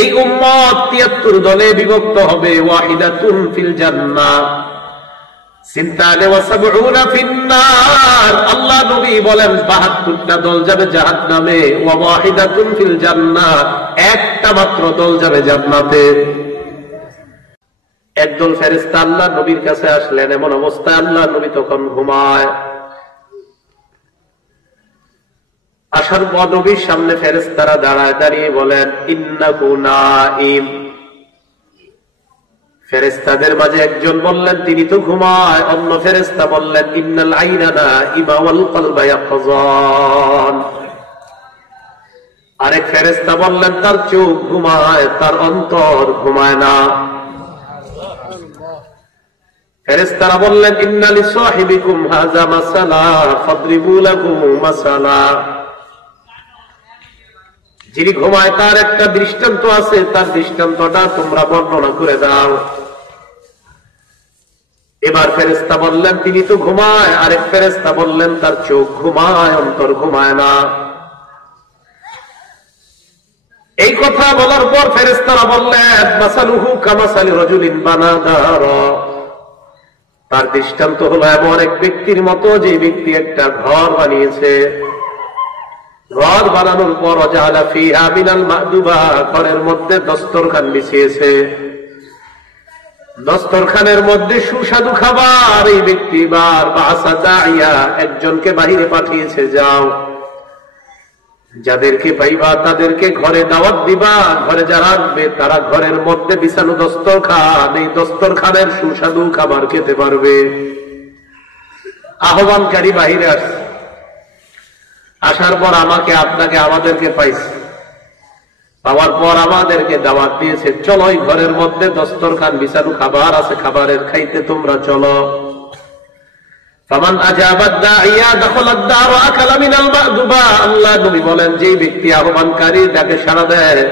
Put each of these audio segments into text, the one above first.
এই উম্মত ৭৩ দলে বিভক্ত হবে। ওয়াহিদাতুন ফিল জান্নাহ সিনতানে ওয়া সাবউনা ফিন্নার। আল্লাহ নবী বলেন ৭২টা দল যাবে জাহান্নামে। ওয়া ওয়াহিদাতুন ফিল জান্নাহ, একটা মাত্র দল যাবে জান্নাতে। একদল ফেরেশতা আল্লাহ নবীর কাছে আসলেন, এমন অবস্থায় আল্লাহ নবী তখন ঘুমায়। আসার পর নবীর সামনে ফেরেশতারা দাঁড়ায়, দাঁড়িয়ে বলেন ইন্নাহু নাঈম। ফেরেশতাদের মাঝে একজন বললেন তিনি তো ঘুমায়। অন্য ফেরেশতা বললেন ইন্নাল আইনা নাঈমা ওয়াল কলবা ইয়াকযান। আরেক ফেরেশতা বললেন তার চোখ ঘুমায়, তার অন্তর ঘুমায় না। ফেরেশতারা বললেন ইন্না লিসাহিবিকুম হাযা মাসালা ফাদরিবু লাহু মাসালা। যিনি ঘুমায় তার একটা দৃষ্টান্ত আছে, তার দৃষ্টান্তটা তোমরা বর্ণনা করে দাও। এবার ফেরেশতা বললেন তিনি তো ঘুমায়। আরেক ফেরেশতা বললেন তার চোখ ঘুমায়, অন্তর ঘুমায় না। এই কথা বলার পর ফেরেশতারা বললেন মাসালুহু কামাসালি রাজুলিন বানা দারা। তার দৃষ্টান্ত হলো এমন এক ব্যক্তির মতো যে ব্যক্তি একটা ঘর বানিয়েছে। ঘর বানানোর পর জাআলা ফিহা মিনাল মা'দুবা, ঘরের মধ্যে দস্তরখান বিছিয়েছে। দস্তরখানের মধ্যে সুস্বাদু খাবার। এই ব্যক্তি বা'আসা দাইয়া, একজনকে বাহিরে পাঠিয়েছে, যাও যাদেরকে পাইবা তাদেরকে ঘরে দাওয়াত দিবা। ঘরে যারা আসবে তারা ঘরের মধ্যে বিছানো দস্তরখান, এই দস্তরখানের সুস্বাদু খাবার খেতে পারবে। আহ্বানকারী বাহিরে আসছে, আসার পর আমাকে আপনাকে আমাদেরকে পাইছে, পাওয়ার পর আমাদেরকে দাওয়াত দিয়েছে, চলো এই ঘরের মধ্যে দস্তরখান বিছানো খাবার আছে, খাবারের খাইতে তোমরা চলো। ফামান আজাবাদ দাইয়া দাখালাদ দার ওয়া আকালা মিনাল মা'দুবা। আল্লাহ নবী বলেন যে ব্যক্তি আহ্বানকারী ডাকে সাড়া দেয়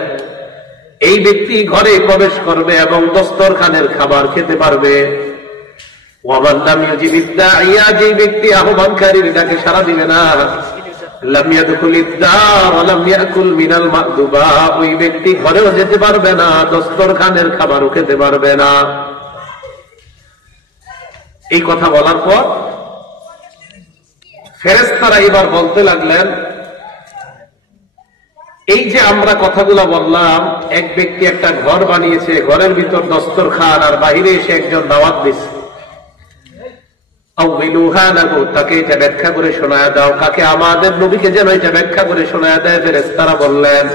এই ব্যক্তি ঘরে প্রবেশ করবে এবং দস্তরখানের খাবার খেতে পারবে। ওয়া মান লাম ইউজিবিদ দাইয়া, যে ব্যক্তি আহ্বানকারীর ডাকে সাড়া দিবে না, লাম ইয়াদখুলিদ দার ওয়া লাম ইয়াকুল মিনাল মা'দুবা, ওই ব্যক্তি ঘরেও যেতে পারবে না, দস্তরখানের খাবারও খেতে পারবে না। এই কথা বলার পর ফেরেশতারা এবার বলতে লাগলেন এই যে আমরা কথাগুলো বললাম, এক ব্যক্তি একটা ঘর বানিয়েছে, ঘরের ভিতর দস্তরখান, আর বাহিরে এসে একজন দাওয়াত দিচ্ছে, তাকে এটা ব্যাখ্যা করে শোনায় দাও। কাকে? আমাদের নবীকে যেন এটা ব্যাখ্যা করে শোনায় দেয়। ফেরেশতারা বললেন,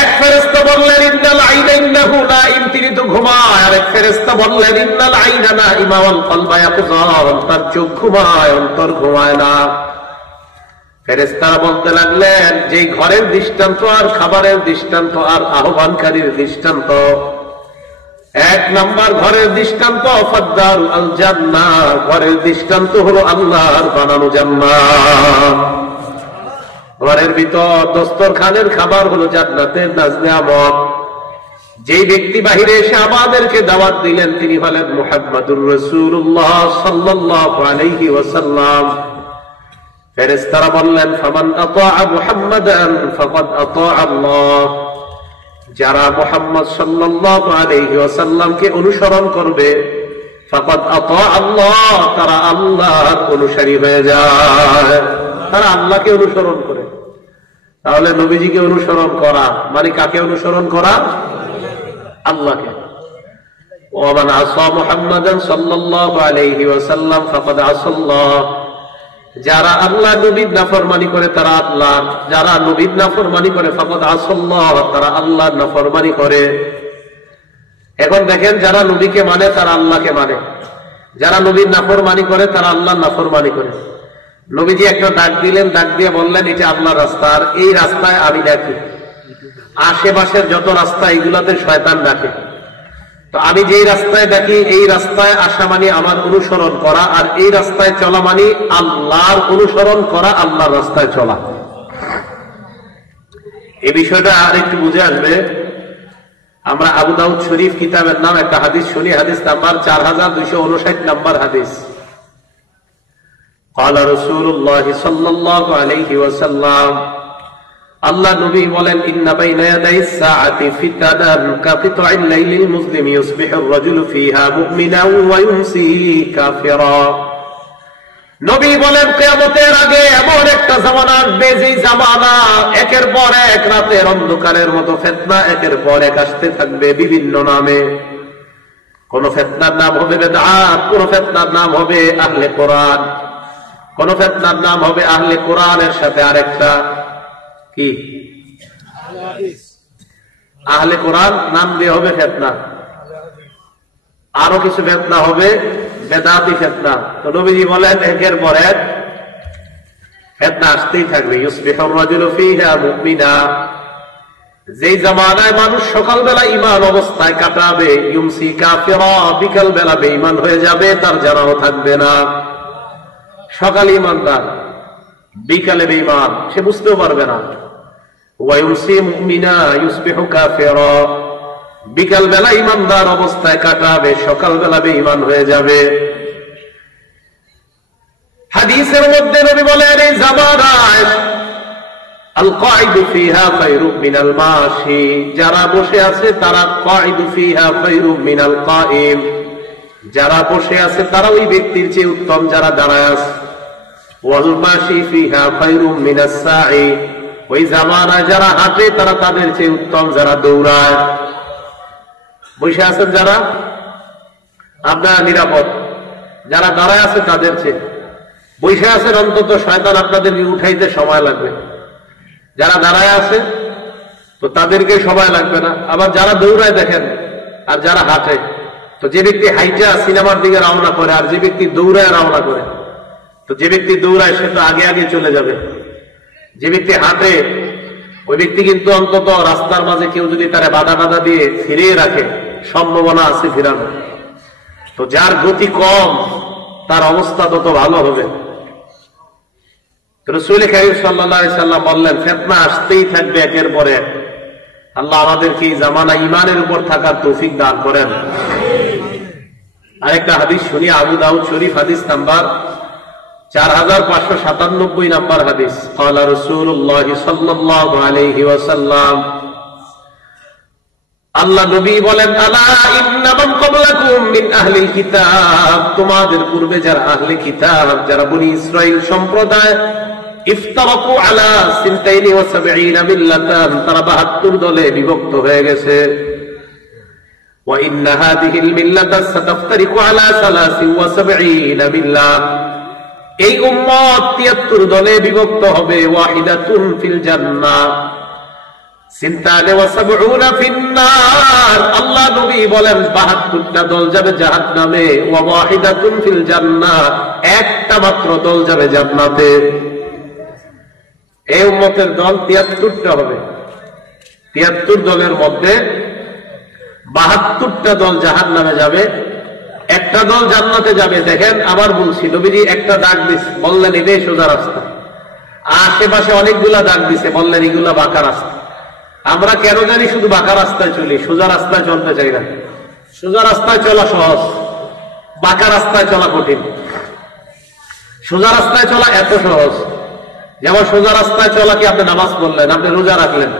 এক ফেরেশতা বললেন ইন্নাল আইনা ইন্নাহু নাঈম, তিনি তো ঘুমায়। আরেক ফেরেশতা বললেন ইন্নাল আইনা নাঈমা ওয়াল কলবা ইয়াকযান, তার চোখ ঘুমায়, অন্তর ঘুমায় না। ফেরেশতারা বলতে লাগলেন যে ঘরের দৃষ্টান্ত আর খাবারের দৃষ্টান্ত আর আহ্বানকারীর দৃষ্টান্ত, এক নাম্বার ঘরের দৃষ্টান্ত ফাদ্দারু আল জান্নাহ, ঘরের দৃষ্টান্ত হলো আল্লাহর বানানো জান্নাত। ঘরের ভিতর দস্তরখানের খাবার হলো জান্নাতের নাজ-নেয়ামত। যেই ব্যক্তি বাহিরে এসে আমাদেরকে দাওয়াত দিলেন তিনি হলেন মুহাম্মাদুর রাসূলুল্লাহ সাল্লাল্লাহু আলাইহি ওয়াসাল্লাম। ফেরেশতারা বললেন ফামান আতাআ মুহাম্মাদান ফাকাদ আতাআ আল্লাহ, যারা মুহাম্মদ সাল্লাল্লাহু আলাইহি ওয়াসাল্লামকে অনুসরণ করবে ফাকাদ আতাআ আল্লাহ, তারা আল্লাহর অনুসারী হয়ে যায়, তারা আল্লাহকে অনুসরণ করে। তাহলে নবীজিকে অনুসরণ করা মানে কাকে অনুসরণ করা? আল্লাহকে। ওয়া মান আসা মুহাম্মাদান সাল্লাল্লাহু আলাইহি ওয়াসাল্লাম ফাকাদ আসাল্লাহ, যারা আল্লাহ নবীর নাফরমানি করে তারা আল্লাহ, যারা নবীর নাফরমানি করে ফাকাদ আসাল্লাহ, তারা আল্লাহর নাফরমানি করে। এখন দেখেন যারা নবীকে মানে তারা আল্লাহকে মানে, যারা নবীর নাফরমানি করে তারা আল্লাহর নাফরমানি করে। নবীজি একটা ডাক দিলেন, ডাক দিয়ে বললেন এটা আল্লাহর রাস্তা, আর এই রাস্তায় আমি ডাকি। আশেপাশের যত রাস্তা এগুলাতে শয়তান ডাকে, তো আমি যেই রাস্তায় ডাকি এই রাস্তায় আসা মানে আমার অনুসরণ করা, আর এই রাস্তায় চলা মানে আল্লাহর অনুসরণ করা, আল্লাহর রাস্তায় চলা। এই বিষয়টা আর একটু বুঝে আসবে। আমরা আবু দাউদ শরীফ কিতাবের নাম একটা হাদিস শুনি, হাদিস নাম্বার 4259 নাম্বার হাদিস। قال رسول الله صلى الله عليه وسلم আল্লাহ নবী বলেন, ইন্না বাইনা ইয়াদাইস সাআতি ফিতানান কাকিতাইল লাইলিল মুসলিমি ইউসবিহুর রাজুলু ফিহা মুমিনান ওয়া ইউমসি কাফিরা। নবী বলেন, কিয়ামতের আগে এমন একটা জামানা আসবে, যে জামানা একের পর এক রাতের অন্ধকারের মতো ফিতনা একের পর এক আসতে থাকবে বিভিন্ন নামে। কোন ফিতনার নাম হবে বিদআত, কোন ফিতনার নাম হবে আহলে কোরআন, কোন ফিতনার নাম হবে আহলে কোরআনের সাথে আরেকটা কি আহলে কোরআন নাম দিয়ে হবে ফিতনা, আরো কিছু ফিতনা হবে বেদাতি ফিতনা। তো নবীজি বলেন, একের পর এক ফিতনা আসতেই থাকবে। ইউসবিহুর রাজুলু ফিহা মুমিনা, যেই জামানায় মানুষ সকালবেলা ঈমান অবস্থায় কাটাবে, ইউমসি কাফিরা, বিকাল বেলা বেঈমান হয়ে যাবে, তার জানাও থাকবে না। সকালে ঈমানদার, বিকালে বেঈমান, সে বুঝতেও পারবে না। ওয়া ইউমসি মুমিনা ইউসবিহু কাফিরা, বিকাল বেলা ঈমানদার অবস্থায় কাটাবে, সকাল বেলা বেঈমান হয়ে যাবে। হাদিসের মধ্যে নবী বলেন, এই জামানায় আল কাঈদু ফিহা খায়রুম মিনাল মাশি, যারা বসে আছে তারা কাঈদু ফিহা খায়রুম মিনাল কাঈম, যারা বসে আছে তারা ওই ব্যক্তির চেয়ে উত্তম যারা দাঁড়ায় আছে। ওয়াল মাশি ফিহা খায়রুম মিনাস সাঈ, ওই জামানায় যারা হাঁটে তারা তাদের চেয়ে উত্তম যারা দৌড়ায়। বসে আছেন যারা, আপনারা নিরাপদ, যারা দাঁড়ায় আছে তাদের চেয়ে। বসে আছেন অন্তত শয়তান আপনাদেরকে উঠাইতে সময় লাগবে, যারা দাঁড়ায় আছে তো তাদেরকে সময় লাগবে না। আবার যারা দৌড়ায় দেখেন আর যারা হাঁটে, তো যে ব্যক্তি হাইটা সিনেমার দিকে রওনা করে আর যে ব্যক্তি দৌড়ায় রওনা করে, তো যে ব্যক্তি দৌড়ায় সে তো আগে আগে চলে যাবে। যে ব্যক্তি হাঁটে ওই ব্যক্তি কিন্তু অন্তত রাস্তার মাঝে কেউ যদি তারা বাধা বাধা দিয়ে ফিরিয়ে রাখে, সম্ভাবনা আছে ফিরানো। তো যার গতি কম তার অবস্থা তত ভালো হবে। রাসূল কারীম সাল্লাল্লাহু আলাইহি সাল্লাম বললেন, ফিতনা আসতেই থাকবে একের পর এক। আল্লাহ আমাদেরকে এই জামানা ঈমানের উপর থাকার তৌফিক দান করেন। আরেকটা হাদিস শুনি, আবু দাউদ শরীফ হাদিস নাম্বার 4597 নাম্বার হাদিস। ক্বালা রাসূলুল্লাহ সাল্লাল্লাহু আলাইহি ওয়াসাল্লাম, আল্লাহ নবী বলেন, আলা ইন্না মান ক্বাবলাকুম মিন আহলিল কিতাব, তোমাদের পূর্বে যারা আহলে কিতাব, যারা বনি ইসরাইল সম্প্রদায়, ইফতারাকু আলা 72 মিল্লাতান, তারা 72 দলে বিভক্ত হয়ে গেছে। ওয়া ইন্না হাযিহিল মিল্লাতা সাতাফতারিকু আলা 73 মিল্লাহ, এই উম্মত 73 দলে বিভক্ত হবে। ওয়াহিদাতুন ফিল জান্নাহ 73 ফিন্নার, আল্লাহ নবী বলেন 72টা দল যাবে জাহান্নামে। ওয়া ওয়াহিদাতুন ফিল জান্নাহ, একটা মাত্র দল যাবে জান্নাতে। এই উম্মতের দল 73টা হবে। 73 দলের মধ্যে 72টা দল জাহান্নামে যাবে, একটা দল জান্নাতে যাবে। দেখেন, আবার বলছি, নবীজি একটা ডাক দিছে, বললেন এটাই সোজা রাস্তা। আশেপাশে অনেকগুলা ডাক দিছে, বললেন এগুলা বাঁকা রাস্তা। আমরা কেন জানি শুধু বাঁকা রাস্তায় চলি, সোজা রাস্তায় চলতে চাই না। সোজা রাস্তায় চলা সহজ, বাঁকা রাস্তায় চলা কঠিন। সোজা রাস্তায় চলা এত সহজ, যেমন সোজা রাস্তায় চলা কি আপনি নামাজ পড়লেন, আপনি রোজা রাখলেন,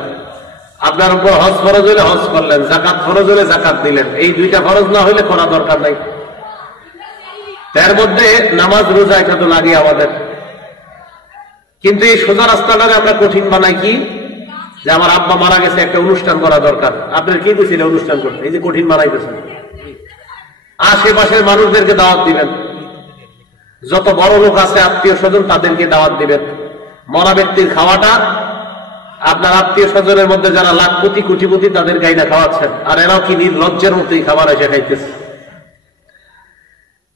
আপনার উপর হজ ফরজ হলে হজ করলেন, যাকাত ফরজ হলে যাকাত দিলেন। এই দুইটা ফরজ না হলে করা দরকার নাই। তার মধ্যে নামাজ রোজা এটা তো লাগে আমাদের। কিন্তু এই সোজা রাস্তাটাকে আমরা কঠিন বানাই কি, যে আমার আব্বা মারা গেছে, একটা অনুষ্ঠান করা দরকার। আপনার কি কইছিল অনুষ্ঠান করতে, এই যে কঠিন বানাইতেছেন। আশেপাশের মানুষদেরকে দাওয়াত দিবেন, যত বড় লোক আছে আত্মীয় স্বজন তাদেরকে দাওয়াত দিবেন। মরা ব্যক্তির খাওয়াটা আপনার আত্মীয় স্বজনের মধ্যে যারা লাখপতি কোটিপতি তাদের গাইনা খাওয়াচ্ছেন, আর এরাও কি নির্লজ্জের মতোই খাবার এসে খাইতেছে।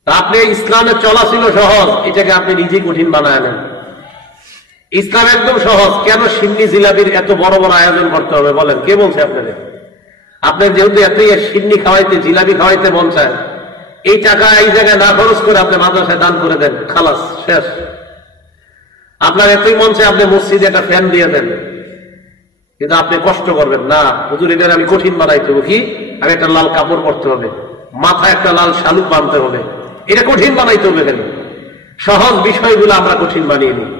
তা আপনি ইসলামের চলা ছিল সহজ, এটাকে আপনি নিজেই কঠিন বানায় নেন। ইসলাম একদম সহজ, কেন সিন্নি জিলাপির এত বড় বড় আয়োজন করতে হবে বলেন? কে বলছে আপনাদের? আপনার যেহেতু এতই সিন্নি খাওয়াইতে, জিলাপি খাওয়াইতে মন চায়, এই টাকা এই জায়গায় না খরচ করে আপনি মাদ্রাসায় দান করে দেন, খালাস, শেষ। আপনার এতই মন চায় আপনি মসজিদে একটা ফ্যান দিয়ে দেন, কিন্তু আপনি কষ্ট করবেন না, হুজুর এদের আমি কঠিন বানাইতে হবে। কি, আমি একটা লাল কাপড় পরতে হবে, মাথায় একটা লাল শালুক বাঁধতে হবে, এটা কঠিন বানাইতে হবে কেন? সহজ বিষয়গুলো আমরা কঠিন বানিয়ে নিই।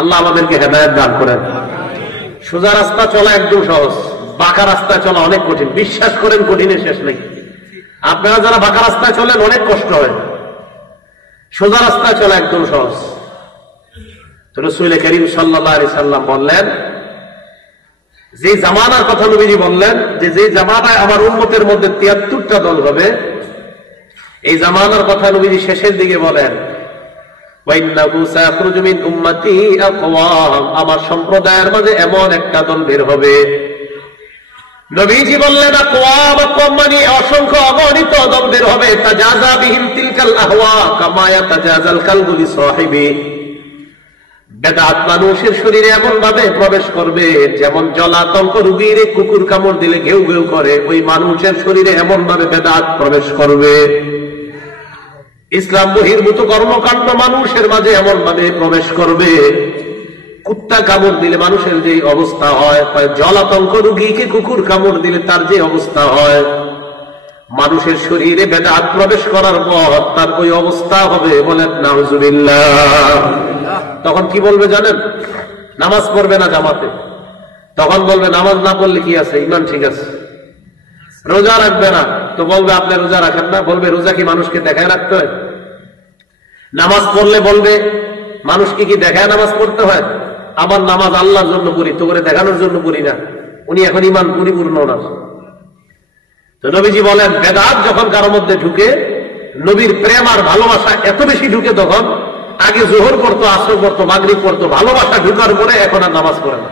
আল্লাহ আমাদেরকে হেদায়েত দান করেন। সোজা রাস্তা চলা একদম সহজ, বাঁকা রাস্তায় চলা অনেক কঠিন। বিশ্বাস করেন কঠিনের শেষ নেই। আপনারা যারা বাঁকা রাস্তায় চলেন অনেক কষ্ট হয়, সোজা রাস্তায় চলা একদম সহজ। তো রাসূল করিম সাল্লাল্লাহু আলাইহি সাল্লাম বললেন, যে জামানার কথা নবীজি বললেন যে জামানায় আমার উম্মতের মধ্যে ৭৩টা দল হবে, এই জামানার কথা নবীজি শেষের দিকে বলেন, আমার সম্প্রদায়ের মাঝে এমন একটা দল বের হবে। নবীজি বললেন মানে অসংখ্য অগণিত দল বের হবে, তাজাযা বিহিম তিলকাল আহওয়া কামা ইয়াতাজাযাল কালবু লিসাহিবি। বেদাত মানুষের শরীরে এমন ভাবে প্রবেশ করবে যেমন জলাতঙ্ক রোগীর কুকুর কামড় দিলে ঘেউ ঘেউ করে, ওই মানুষের শরীরে এমন ভাবে বেদাত প্রবেশ করবে। ইসলাম বহির্ভূত কর্মকাণ্ড মানুষের মাঝে এমন ভাবে প্রবেশ করবে, কুত্তা কামড় দিলে মানুষের যে অবস্থা হয়, জলাতঙ্ক রোগীকে কুকুর কামড় দিলে তার যে অবস্থা হয়, মানুষের শরীরে বেদাত প্রবেশ করার পর তার ওই অবস্থা হবে। বলেন নাউজুবিল্লাহ। তখন কি বলবে জানেন? নামাজ পড়বে না জামাতে, তখন বলবে নামাজ না পড়লে কি আছে, ইমান ঠিক আছে। রোজা রাখবে না, তো বলবে আপনি রোজা রাখেন না, বলবে রোজা কি মানুষকে দেখায় রাখতে হয়? নামাজ পড়লে বলবে মানুষকে কি দেখায় নামাজ পড়তে হয়? আমার নামাজ আল্লাহর জন্য করি, তো করে দেখানোর জন্য করি না। উনি এখন ইমান পরিপূর্ণ না। তো নবীজি বলেন, বেদাত যখন কারোর মধ্যে ঢুকে, নবীর প্রেম আর ভালোবাসা এত বেশি ঢুকে, তখন আগে জোহর পড়তো, আসর পড়তো, মাগরিব পড়তো, ভালোবাসা ঢুকার পরে এখন আর নামাজ পড়ে না।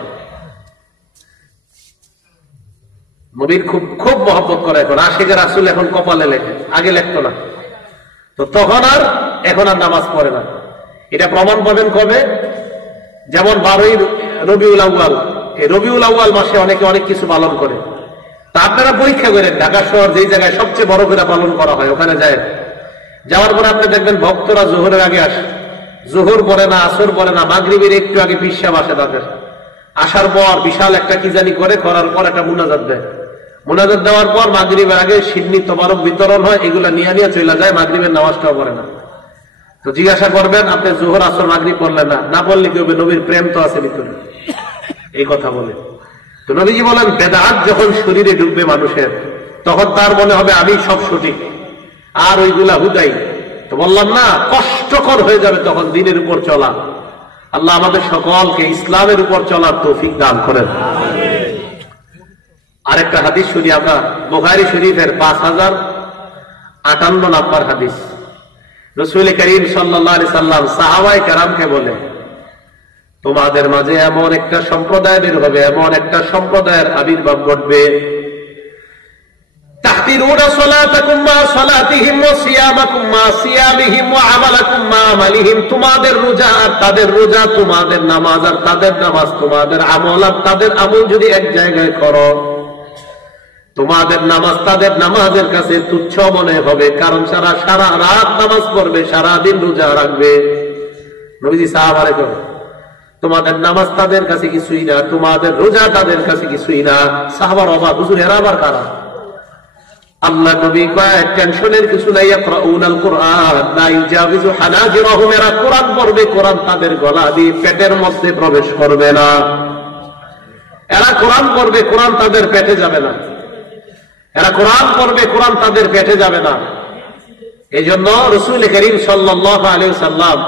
নবীর খুব খুব মহব্বত করে এখন, আশিকের রাসূল এখন কপালে লেখে, আগে লেখতো না। তো তখন আর এখন আর নামাজ পড়ে না। এটা প্রমাণ পাবেন কবে? যেমন 12ই রবিউল আউয়াল, এই রবিউল আউয়াল মাসে অনেকে অনেক কিছু পালন করে। তা আপনারা পরীক্ষা করেন, ঢাকা শহর যেই জায়গায় সবচেয়ে বড় করে পালন করা হয় ওখানে যায়, যাওয়ার পরে আপনি দেখবেন ভক্তরা জোহরের আগে আসে, জোহর পড়ে না, আসর পড়ে না, মাগরিবের একটু আগে পিসাব আসে তাদের। আসার পর বিশাল একটা কি জানি করে, করার পর একটা মুনাজাত দেয়। মুনাজাত দেওয়ার পর মাগরিবের আগে সিন্নি তবারক বিতরণ হয়, এগুলা নিয়ে চলে যায়, মাগরিবের নামাজটাও পড়ে না। তো জিজ্ঞাসা করবেন আপনি জোহর আসর মাগরিব পড়লেন না, না পড়লে কি হবে? নবীর প্রেম তো আছে ভিতরে, এই কথা বলে। তো নবীজি বলেন, বেদাত যখন শরীরে ঢুকবে মানুষের, তখন তার মনে হবে আমি সব সঠিক, আর ওইগুলা হুদাই। তো বললাম না, কষ্টকর হয়ে যাবে তখন দিনের উপর চলা। আল্লাহ আমাদের সকলকে ইসলামের উপর চলার তৌফিক দান করেন। আরেকটা হাদিস শুনি আমরা, বুখারী শরীফের 5058 নম্বর হাদিস। রাসূল করিম সাল্লাল্লাহু আলাইহি সাল্লাম সাহাবায়ে কেরামকে বলে, তোমাদের মাঝে এমন একটা সম্প্রদায় বের হবে, এমন একটা সম্প্রদায়ের আবির্ভাব ঘটবে, তাহতিরুনা সালাতাকুম মা সালাতিহিম ওয়া সিয়ামাকুম মা সিয়ামিহিম ওয়া আমালাকুম মা আমালিহিম। তোমাদের রোজা আর তাদের রোজা, তোমাদের নামাজ আর তাদের নামাজ, তোমাদের আমল আর তাদের আমল যদি এক জায়গায় করো, তোমাদের নামাজ তাদের নামাজের কাছে তুচ্ছ মনে হবে, কারণ সারা রাত নামাজ পড়বে, সারা দিন রোজা রাখবে। নবীজি সাহাবারে করে, তোমাদের নামাজ তাদের কাছে কিছুই না, তোমাদের রোজা তাদের কাছে কিছুই না। সাহাবার অবাক, হুজুর এরা আবার কারা? আল্লাহ নবী কয়, টেনশনের কিছু নাই। ইয়াকরাউনাল কুরআন লা ইউজাবিজু হানাজিরহুম, এরা কোরআন পড়বে, কোরআন তাদের গলা দিয়ে পেটের মধ্যে প্রবেশ করবে না। এরা কোরআন পড়বে, কোরআন তাদের পেটে যাবে না। এরা কোরআন পড়বে, কোরআন তাদের পেটে যাবে না। এই জন্য রাসূল করিম সাল্লাল্লাহু আলাইহি সাল্লাম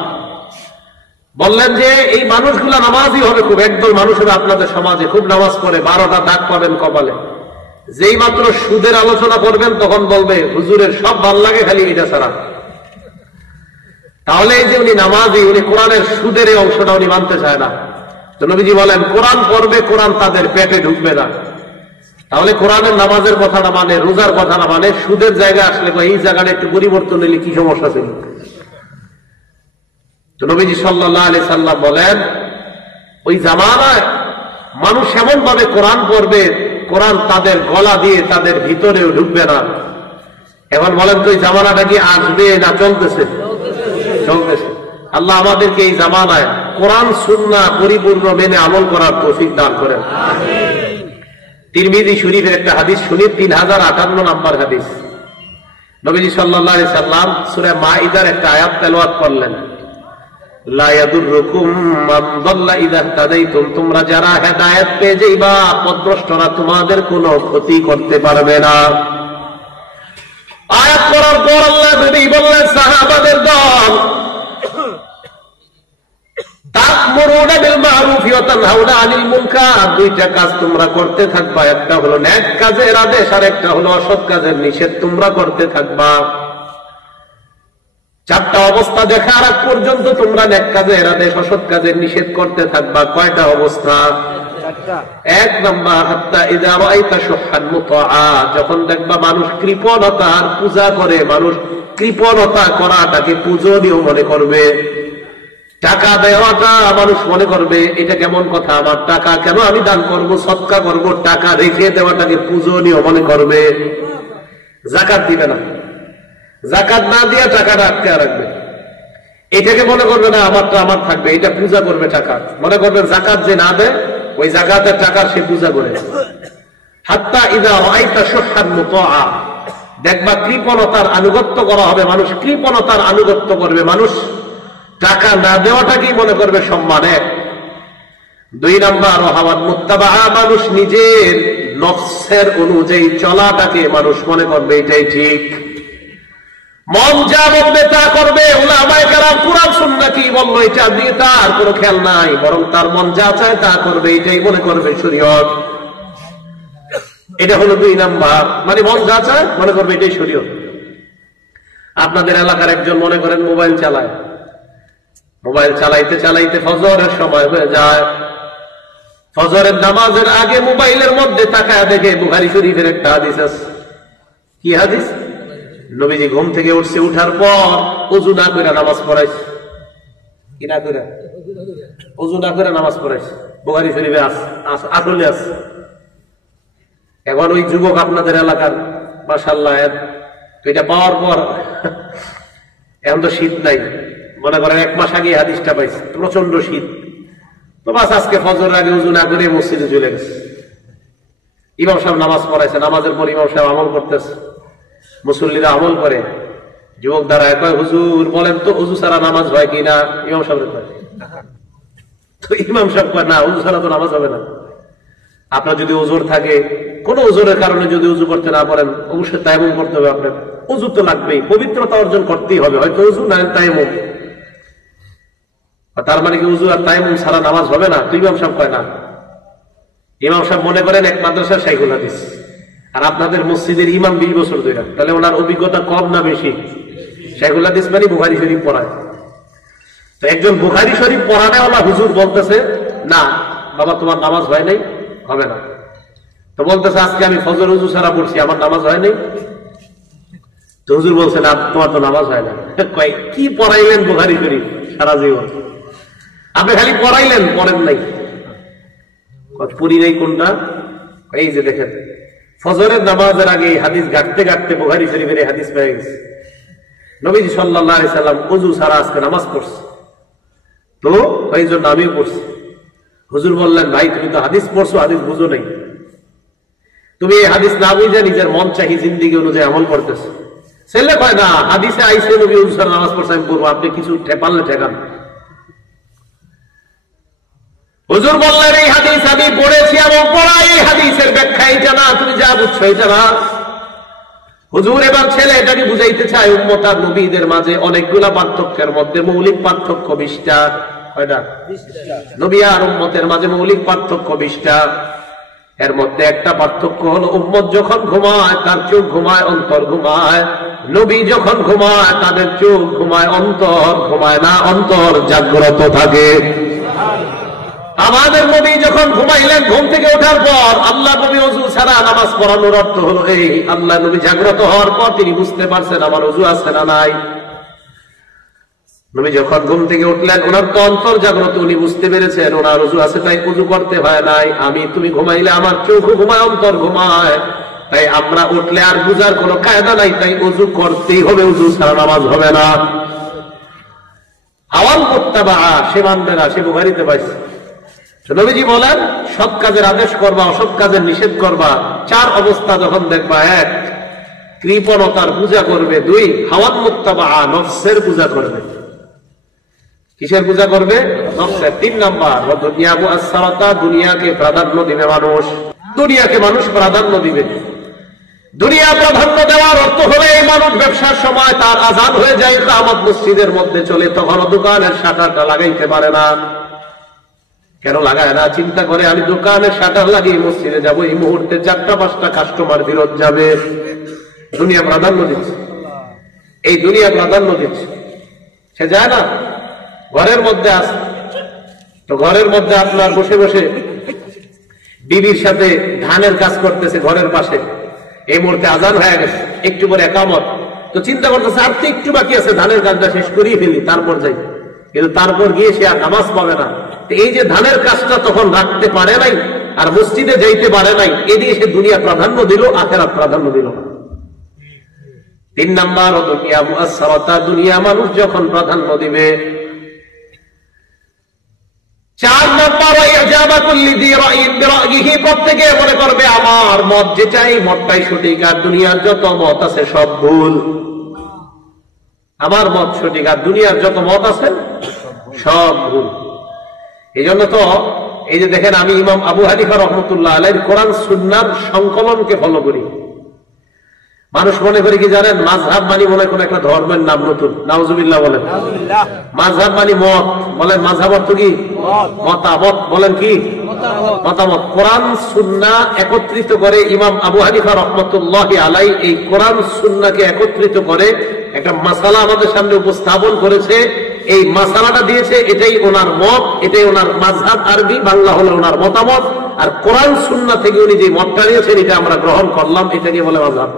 বললেন যে এই মানুষগুলা নামাজি হবে খুব, একদল মানুষ হবে আপনাদের সমাজে খুব নামাজ পড়ে, 12টা দাগ পাবেন কপালে। যেই মাত্র সুদের আলোচনা করবেন তখন বলবে হুজুরের সব ভাল লাগে, খালি এটা ছাড়া। তাহলে এই যে উনি নামাজি, উনি কোরআনের সুদের এই অংশটা উনি মানতে চায় না। তো নবীজি বলেন, কোরআন পড়বে, কোরআন তাদের পেটে ঢুকবে না। তাহলে কোরআনের নামাজের কথা না মানে, রোজার কথা না মানে, সুদের জায়গায় আসলে এই জায়গাটা একটু পরিবর্তন হলে কি সমস্যা ছিল? তো নবীজি সাল্লাল্লাহু আলাইহি সাল্লাম বলেন, ওই জামানায় মানুষ এমন ভাবে কোরআন পড়বে, কোরআন তাদের গলা দিয়ে তাদের ভিতরেও ঢুকবে না। এখন বলেন তো এই জামানাটা কি আসবে না চলতেছে? চলতেছে। আল্লাহ আমাদেরকে এই জামানায় কোরআন সুন্নাহ পরিপূর্ণ মেনে আমল করার তৌফিক দান করেন। তিরমিজি শরীফের একটা হাদিস শুনি, 3058 নম্বর হাদিস। নবীজি সাল্লাল্লাহু আলাইহি সাল্লাম সূরা মাইদার একটা আয়াত তেলাওয়াত করলেন। লা ইয়াদুররুকুম মান দাল্লা ইযা ইহতাদাইতুম, তোমরা যারা হেদায়েত পেয়ে যাইবা পথভ্রষ্টরা তোমাদের কোনো ক্ষতি করতে পারবে না। আয়াত পড়ার পর আল্লাহ নবী বললেন সাহাবাদের দল, তা'মুরুনা বিল মা'রুফি ওয়া তানহাউনা আনিল মুনকার, দুইটা কাজ তোমরা করতে থাকবা, একটা হলো নেক কাজের আদেশ আর একটা হলো অসৎ কাজের নিষেধ তোমরা করতে থাকবা। চারটা অবস্থা দেখার আগ পর্যন্ত তোমরা নেক কাজের আদেশ অসৎ কাজের নিষেধ করতে থাকবা। কয়টা অবস্থা? এক নম্বর, হাত্তা ইযা রাআইতা শুহ্হান মুতাআ, যখন দেখবা মানুষ কৃপণতার পূজা করে, মানুষ কৃপণতা করাটাকে পূজনীয় মনে করবে, টাকা দেওয়াটা মানুষ মনে করবে এটা কেমন কথা, আমার টাকা কেন আমি দান করব, সদকা করব, টাকা রেখে দেওয়াটাকে পূজনীয় মনে করবে, যাকাত দিবে না, যাকাত না দিয়ে টাকাটা আটকে রাখবে, এটাকে মনে করবে না আমারটা আমার থাকবে, এটা পূজা করবে টাকা, মনে করবে যাকাত যে না দেয় ওই যাকাতের টাকা সে পূজা করে। হাত্তা ইযা রাআইতা শুহ্হান মুতাআ, দেখবা কৃপণতার আনুগত্য করা হবে, মানুষ কৃপণতার আনুগত্য করবে, মানুষ টাকা না দেওয়াটাকেই মনে করবে সম্মানের। দুই নাম্বার, হাওয়ান মুত্তাবা, মানুষ নিজের নফসের অনুযায়ী চলাটাকে মানুষ মনে করবে এটাই ঠিক, মন যা বলবে তা করবে, উলামায়ে কেরাম কুরআন সুন্নাহ কি বললো এটা দিয়ে তার কোনো খেয়াল নাই, বরং তার মন যা চায় তা করবে, এটাই মনে করবে শরীয়ত। এটা হলো দুই নাম্বার, মানে মন যা চায় মনে করবে এটাই শরীয়ত। আপনাদের এলাকার একজন মনে করেন মোবাইল চালায়, মোবাইল চালাইতে চালাইতে ফজরের সময় হয়ে যায়, ফজরের নামাজের আগে মোবাইলের মধ্যে তাকায় দেখে বুখারী শরীফের একটা হাদিস আছে। কি হাদিস? নবীজি ঘুম থেকে উঠছে, উঠার পর ওযু না করে নামাজ পড়াইছে। কি না করে? ওযু না করে নামাজ পড়াইছে, বুখারী শরীফে আসলে আছে। এখন ওই যুবক আপনাদের এলাকার মাশাআল্লাহ, তো এটা পাওয়ার পর এখন তো শীত নাই, মনে করেন 1 মাস আগে হাদিসটা পাইছে, প্রচন্ড শীত, তো বাস আজকে ফজরের আগে ওযু না করে মসজিদে চলে গেছে। ইমাম সাহেব নামাজ পড়াইছে, নামাজের পর ইমাম সাহেব আমল করতেছে, মুসল্লিরা আমল করে, যুবক দাঁড়ায় কয় হুজুর বলেন তো ওযু ছাড়া নামাজ হয় কিনা? ইমাম সাহেব কয়, তো ইমাম সাহেব কয় না, ওযু ছাড়া তো নামাজ হবে না। আপনার যদি ওজোর থাকে, কোন ওজোরের কারণে যদি উযু করতে না পারেন, অবশ্যই তায়াম্মুম করতে হবে। আপনার উযু তো লাগবেই, পবিত্রতা অর্জন করতেই হবে, হয়তো উযু না তায়াম্মুম। তার মানে কি উযু আর তায়াম্মুম ছাড়া নামাজ হবে না? তো ইমাম সাহেব কয় না। ইমাম সাহেব মনে করেন এক মাদ্রাসার শাইখুল হাদিস, আর আপনাদের মসজিদের ইমাম 20 বছর ধরে, তাহলে ওনার অভিজ্ঞতা কম না বেশি? শাইখুল হাদিস মানে বুখারী শরীফ পড়ায়। তো একজন বুখারী শরীফ পড়ানেওয়ালা হুজুর বলতেছে না বাবা তোমার নামাজ হয় নাই, হবে না। তো বলতেছে আজকে আমি ফজর উযু ছাড়া পড়ছি, আমার নামাজ হয় নাই। তো হুজুর বলছে না তোমার তো নামাজ হয় না। কি পড়াইলেন বুখারী শরীফ সারা জীবন? আপনি খালি পড়াইলেন, পড়েন নাই। পড়ি নাই কোনটা? এই যে দেখেন, ফজরের নামাজের আগে হাদিস ঘাটতে ঘাটতে বুখারী শরীফের হাদিস পেয়ে গেছে, নবীজি সাল্লাল্লাহু আলাইহি সাল্লাম ওযু ছাড়া আজকে নামাজ পড়ছে। তো এই জন্য আমিও পড়ছি। হুজুর বললেন ভাই তুমি তো হাদিস পড়ছো, হাদিস বুঝো নাই, তুমি এই হাদিস না বুঝে নিজের মন চাহি জিন্দেগি অনুযায়ী আমল করতেছো। ছেলে কয় না হাদিসে আইসে নবী ওযু ছাড়া নামাজ পড়ছে, আমি পড়বো, আপনি কিছু পারলে ঠেকান। হুজুর বললেন এই হাদিস আমি পড়েছি এবং পড়াই, এই হাদিসের ব্যাখ্যা এটা না, তুমি যা বুঝছো এটা না। হুজুর এবার ছেলে এটাকে বুঝাইতে চায় উম্মত আর নবীদের মাঝে অনেকগুলা পার্থক্যের মধ্যে মৌলিক পার্থক্য 20টা। কয়টা? নবী আর উম্মতের মাঝে মৌলিক পার্থক্য 20টা। এর মধ্যে একটা পার্থক্য হলো উম্মত যখন ঘুমায় তার চোখ ঘুমায়, অন্তর ঘুমায়। নবী যখন ঘুমায় তাদের চোখ ঘুমায়, অন্তর ঘুমায় না, অন্তর জাগ্রত থাকে। আমাদের নবী যখন ঘুমাইলেন, ঘুম থেকে ওঠার পর আল্লাহ নবী ওযু ছাড়া নামাজ পড়ানোর অর্থ হলো এই, আল্লাহ নবী জাগ্রত হওয়ার পর তিনি বুঝতে পারছেন আমার ওযু আছে না নাই। নবী যখন ঘুম থেকে উঠলেন ওনার তো অন্তর জাগ্রত, উনি বুঝতে পেরেছেন ওনার ওযু আছে, তাই ওযু করতে হয় নাই। তুমি ঘুমাইলে আমার চোখ ঘুমায়, অন্তর ঘুমায়, তাই আমরা উঠলে আর বুঝার কোনো কায়দা নাই, তাই ওযু করতেই হবে, ওযু ছাড়া নামাজ হবে না। আওয়াল মুত্তাবা সে মানবে না, সে বুখারীতে পাইছে। নবীজি বলেন সৎ কাজের আদেশ করবা, অসৎ কাজের নিষেধ করবা। 4 অবস্থা যখন দেখবা, 1 কৃপণতার পূজা করবে, 2 হাওয়াত মুত্তাবা নফসের পূজা করবে। কি কিসের পূজা করবে? নফসের। 3 নাম্বার দুনিয়া মুআসসারাতা, দুনিয়াকে প্রাধান্য দিবে মানুষ, দুনিয়াকে মানুষ প্রাধান্য দিবে। দুনিয়া প্রাধান্য দেওয়ার অর্থ হলে এই মানুষ ব্যবসার সময় তার আযান হয়ে যায়, ইকামত মসজিদের মধ্যে চলে, তখন দোকানের শাটারটা লাগাইতে পারে না। কেন লাগায় না? চিন্তা করে আমি দোকানের শাটার লাগিয়ে মসজিদে যাব, এই মুহূর্তে 4-5টা কাস্টমার বিরত যাবে। দুনিয়া প্রাধান্য দিচ্ছে, এই দুনিয়া প্রাধান্য দিচ্ছে। সে যায় না, ঘরের মধ্যে আসে, তো ঘরের মধ্যে আপনার বসে বসে বিবির সাথে ধানের কাজ করতেছে ঘরের পাশে। এই মুহূর্তে আযান হয়ে গেছে, একটু পরে ইকামত, তো চিন্তা করতেছে আর তো একটু বাকি আছে, ধানের কাজটা শেষ করিয়ে ফেলি, তারপর যাই। কিন্তু তারপর গিয়ে সে আর নামাজ পাবে না। এই যে ধানের কাজটা তখন রাখতে পারে নাই আর মসজিদে যাইতে পারে নাই, এদিকে সে দুনিয়া প্রাধান্য দিল, আখিরাত প্রাধান্য দিল না। 3 নাম্বার দুনিয়া মুআসসারাতা, দুনিয়া মানুষ যখন প্রাধান্য দিবে। 4 নাম্বার ইজাবাতুল লিযি রাইন বিরাইহি, প্রত্যেকে মনে করবে আমার মত যেটাই, মতটাই সঠিক, আর দুনিয়ার যত মত আছে সব ভুল। আমার মত সঠিক আর দুনিয়ার যত মত আছে সব ভুল। এই জন্য তো এই যে দেখেন, আমি ইমাম আবু হানিফা রাহমাতুল্লাহ আলাইহির কোরআন সুন্নাহর সংকলনকে ফলো করি। মানুষ মনে করে কি জানেন, মাযহাব মানে মনে কোন একটা ধর্মের নাম নতুন। নাউজুবিল্লাহ বলেন। মাযহাব মানে মত, বলেন মাযহাব অর্থ কি? মতামত। বলেন কি? মতামত। কোরআন সুন্নাহ একত্রিত করে ইমাম আবু হানিফা রাহমাতুল্লাহ আলাইহি এই কোরআন সুন্নাহকে একত্রিত করে একটা মাসালা আমাদের সামনে উপস্থাপন করেছে। এই মাসালাটা দিয়েছে, এটাই ওনার মত, এটাই ওনার মাযহাব, আরবি বাংলা হলো ওনার মতামত। আর কোরআন সুন্নাহ থেকে উনি যে মতটা নিয়েছেন এটা আমরা গ্রহণ করলাম, এটাকে বলে মাযহাব।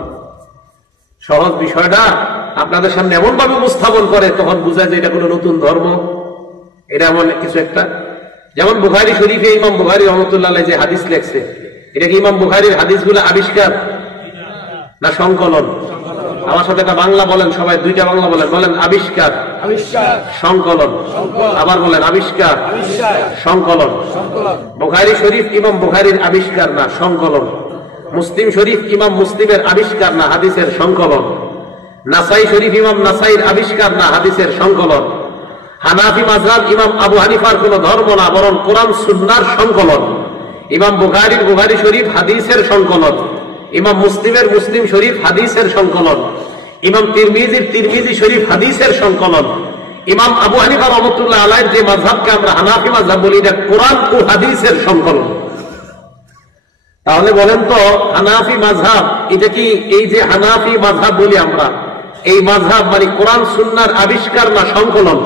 সহজ বিষয়টা আপনাদের সামনে এমন ভাবে উপস্থাপন করে, তখন বোঝায় যে এটা কোনো নতুন ধর্ম, এটা এমন কিছু একটা। যেমন বুখারী শরীফে ইমাম বুখারী রাহমাতুল্লাহ আলাইহি যে হাদিস লেখছে, এটা কি ইমাম বুখারীর হাদিসগুলো আবিষ্কার না সংকলন? আমার সাথে একটা বাংলা বলেন সবাই, 2টা বাংলা বলেন। বলেন আবিষ্কার, সংকলন। আবার বলেন আবিষ্কার, সংকলন। বুখারী শরীফ ইমাম বুখারীর আবিষ্কার না, সংকলন। মুসলিম শরীফ ইমাম মুসলিমের আবিষ্কার না, হাদিসের সংকলন। নাসাই শরীফ ইমাম নাসাইর আবিষ্কার না, হাদিসের সংকলন। হানাফি মাযহাব ইমাম আবু হানিফার কোন ধর্ম না, বরং কোরআন সুন্নাহর সংকলন। ইমাম বুখারীর বুখারী শরীফ হাদিসের সংকলন। ইমাম মুসলিমের মুসলিম শরীফ হাদিসের সংকলন। ইমাম তিরমিজির তিরমিজি শরীফ হাদিসের সংকলন। ইমাম আবু হানিফা রাহমাতুল্লাহ আলাইহির যে মাযহাবকে আমরা হানাফি মাযহাব বলি, এটা কোরআন ও হাদিসের সংকলন। তাহলে বলেন তো, হানাফি মাযহাব এটা কি, এই যে হানাফি মাযহাব বলি আমরা, এই মাযহাব মানে কোরআন সুন্নাহর আবিষ্কার না সংকলন?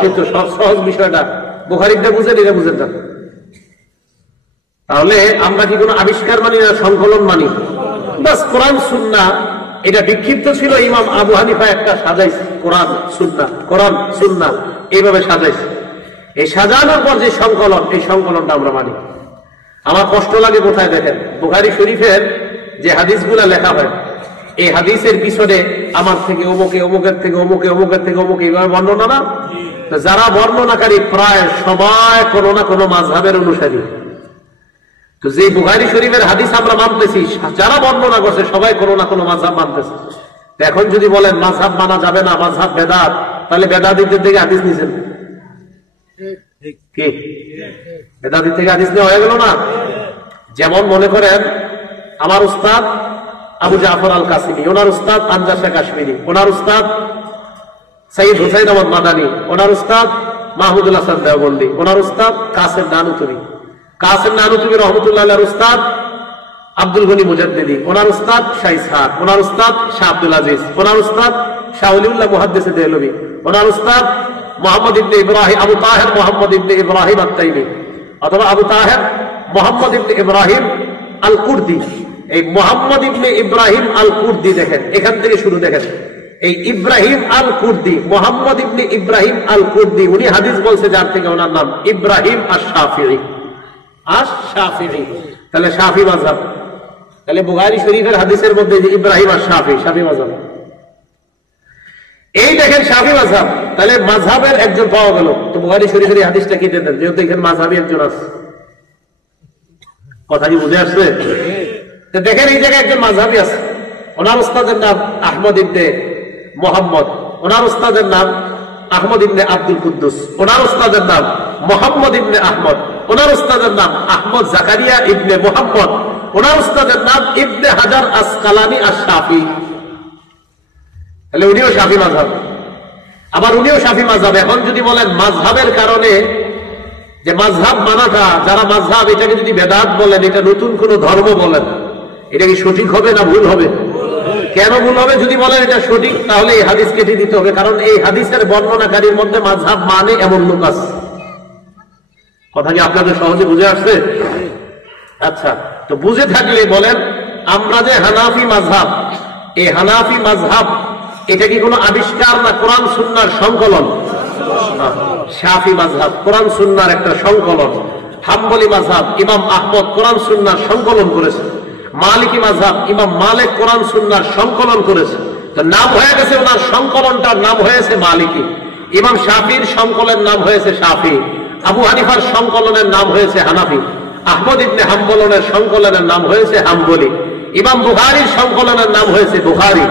কিন্তু সহজ বিষয়টা বুখারীতে বুঝেন, এটা বুঝেন না। তাহলে আমরা কি কোনো আবিষ্কার মানি না সংকলন মানি? বাস কোরআন সুন্নাহ এটা বিক্ষিপ্ত ছিল, ইমাম আবু হানিফা একটা সাজাইছে, কোরআন সুন্নাহ, কোরআন সুন্নাহ এইভাবে সাজাইছে। এই সাজানোর পর যে সংকলন, এই সংকলনটা আমরা মানি। আমার কষ্ট লাগে কোথায় দেখেন, বুখারী শরীফের যে হাদিসগুলা লেখা হয়, এই হাদিসের পিছনে আমার থেকে অমুকে, অমুকের থেকে অমুকে, অমুকের থেকে অমুকে, এইভাবে বর্ণনা না। যারা বর্ণনাকারী প্রায় সবাই কোনো না কোনো মাযহাবের অনুসারী। তো যে বুখারী শরীফের হাদিস আমরা মানতেছি, যারা বর্ণনা করছে সবাই কোনো না কোনো মাযহাব মানতেছে। এখন যদি বলেন মাযহাব মানা যাবে না, মাযহাব বেদাত, তাহলে বেদাতীদের থেকে হাদিস নিছেন কি? বেদাতীর থেকে হাদিস নেওয়া হয়ে গেল না? যেমন মনে করেন আমার উস্তাদ আবু জাফর আল কাসিমি, ওনার উস্তাদ আনজার শাহ কাশ্মীরি, ওনার উস্তাদ সৈয়দ হুসাইন আহমদ মাদানী, ওনার উস্তাদ মাহমুদুল হাসান দেওবন্দি, ওনার উস্তাদ কাসেম নানুতুবি, কাসেম নানুতুবি রহমতুল্লাহ আলাইহির উস্তাদ আব্দুল গনি মুজাদ্দিদি, ওনার উস্তাদ শাহ ইসহাক, ওনার উস্তাদ শাহ আব্দুল আজিজ, ওনার উস্তাদ শাহ ওলিউল্লাহ মুহাদ্দিস দেহলভী, ওনার উস্তাদ মোহাম্মদ ইবনে ইব্রাহিম, আবু তাহের মোহাম্মদ ইবনে ইব্রাহিম আত-তাইমি, অথবা আবু তাহের মোহাম্মদ ইবনে ইব্রাহিম আল কুর্দি। এই মোহাম্মদ ইবনে ইব্রাহিম আল কুর্দি দেখেন, এখান থেকে শুরু দেখেন। এই ইব্রাহিম আল কুর্দি, মোহাম্মদ ইবনে ইব্রাহিম আল কুর্দি, উনি হাদিস বলছে যার থেকে ওনার নাম ইব্রাহিম আশ-শাফিঈ। আশ-শাফিঈ তাহলে শাফি মাযহাব। তাহলে বুখারী শরীফের হাদিসের মধ্যে যে ইব্রাহিম আশ-শাফিঈ, শাফি মাযহাব। এই দেখেন শাফি মাযহাব, তাহলে মাযহাবের একজন পাওয়া গেল। তো বুখারী শরীফের এই হাদিসটা কি দেন, যেহেতু এখানে মাযহাবী একজন আছে। কথা কি বুঝে আসছে? দেখেন এই জায়গায় একজন মাযহাবী আছে, ওনার উস্তাদের নাম আহমদ ইবনে মুহাম্মদ, ওনার উস্তাদের নাম আহমদ ইবনে আব্দুল কুদ্দুস, ওনার উস্তাদের নাম মোহাম্মদ ইবনে আহমদ, ওনার উস্তাদের নাম আহমদ জাকারিয়া ইবনে মোহাম্মদ, ওনার উস্তাদের নাম ইবনে হাজার আসকালানি আশ-শাফি। তাহলে উনিও শাফি মাযহাব, আবার উনিও শাফি মাযহাব। এখন যদি বলেন মাযহাবের কারণে, যে মাযহাব মানাটা, যারা মাযহাব এটাকে যদি বেদাত বলেন, এটা নতুন কোন ধর্ম বলেন, এটা কি সঠিক হবে না ভুল হবে? কেন ভুল হবে? যদি বলেন এটা সঠিক, তাহলে এই হাদিস কেটে দিতে হবে, কারণ এই হাদিসের বর্ণনাকারীর মধ্যে মাযহাব মানে এমন লোক আছে। কথা কি আপনাদের সহজে বুঝে আসছে? আচ্ছা, তো বুঝে থাকলে বলেন, আমরা যে হানাফি মাযহাব, এই হানাফি মাযহাব এটা কি কোনো আবিষ্কার না কোরআন সুন্নাহর সংকলন? শাফি মাযহাব কোরআন সুন্নাহর একটা সংকলন। হাম্বলি মাযহাব ইমাম আহমদ কোরআন সুন্নাহর সংকলন করেছে। মালিকি মাযহাব ইমাম মালিক কোরআন সুন্নাহর সংকলন করেছে। তো নাম হয়ে গেছে, ওনার সংকলনটার নাম হয়েছে মালিকি। ইমাম শাফির সংকলনের নাম হয়েছে শাফি। আবু হানিফার সংকলনের নাম হয়েছে হানাফি। আহমদ ইবনে হাম্বলের সংকলনের নাম হয়েছে হাম্বলি। ইমাম বুখারীর সংকলনের নাম হয়েছে বুখারী।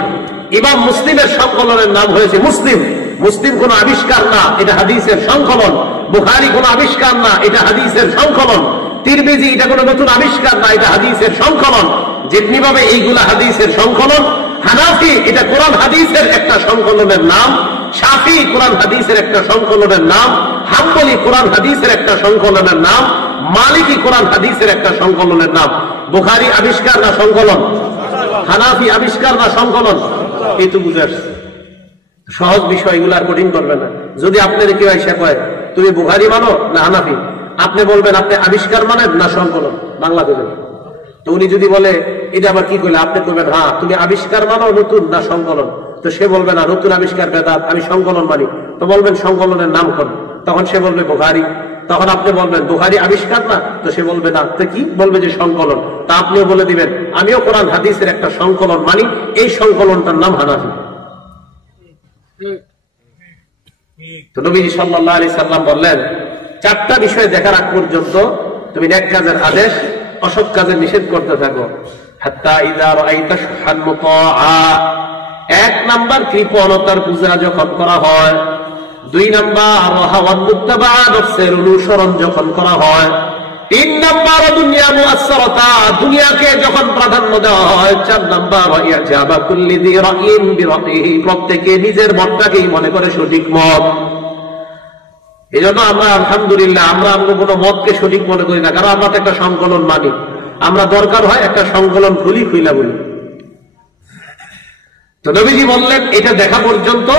ইমাম মুসলিমের সংকলনের নাম হয়েছে মুসলিম। মুসলিম কোন আবিষ্কার না, এটা হাদিসের সংকলন। বুখারী কোন আবিষ্কার না, এটা হাদিসের সংকলন। তিরমিজি এটা কোন নতুন আবিষ্কার না, এটা হাদিসের সংকলন। যেমনি ভাবে এইগুলা হাদিসের সংকলন, হানাফি এটা কোরআন হাদিসের একটা সংকলনের নাম, শাফি কোরআন হাদিসের একটা সংকলনের নাম, হাম্বলি কোরআন হাদিসের একটা সংকলনের নাম, মালিকি কোরআন হাদিসের একটা সংকলনের নাম। বুখারী আবিষ্কার না সংকলন? হানাফি আবিষ্কার না সংকলন? এই তো বুঝে আসছে। সহজ বিষয়গুলো আর কঠিন করবে না। যদি আপনার কেউ এসে কয় তুমি বুখারী মানো না হানাফি, আপনি বলবেন আপনি আবিষ্কার মানেন না সংকলন, বাংলা দেবেন। তো উনি যদি বলে এটা আবার কি করলে, আপনি করবেন হ্যাঁ তুমি আবিষ্কার মানো নতুন না সংকলন। তো সে বলবে না নতুন আবিষ্কার বেদাত, আমি সংকলন মানি। তো বলবেন সংকলনের নাম কোন? তখন সে বলবে বুখারী। তখন আপনি বলবেন বুখারী আবিষ্কার না, তো সে বলবে না, তো কি বলবে যে সংকলন। তা আপনিও বলে দিবেন আমিও কোরআন হাদিসের একটা সংকলন মানি, এই সংকলনটার নাম হানাফি। তো নবীজি সাল্লাল্লাহু আলাইহি সাল্লাম বললেন, চারটা বিষয় দেখার আগ পর্যন্ত তুমি নেক কাজের আদেশ, অসৎ কাজের নিষেধ করতে থাকো। হাত্তা ইযা রাআইতা শুহান মুতাআ, এক নাম্বার কৃপণতার পূজা যখন করা হয়। দুই নাম্বার হাওয়ান মুত্তাবা, নফসের অনুসরণ যখন করা হয়। তিন নাম্বার দুনিয়া মুআসসারাতা, দুনিয়াকে যখন প্রাধান্য দেওয়া হয়। চার নাম্বার ইয়াজাবা কুল্লি যি রাইন বিরাইহি, প্রত্যেকে নিজের মতটাকেই মনে করে সঠিক মত। এই জন্য আমরা আলহামদুলিল্লাহ আমরা কোনো মতকে সঠিক মনে করি না, কারণ আমরা তো একটা সংকলন মানি। আমরা দরকার হয় একটা সংকলন খুইলা বলি। তো নবীজি বললেন এটা দেখা পর্যন্ত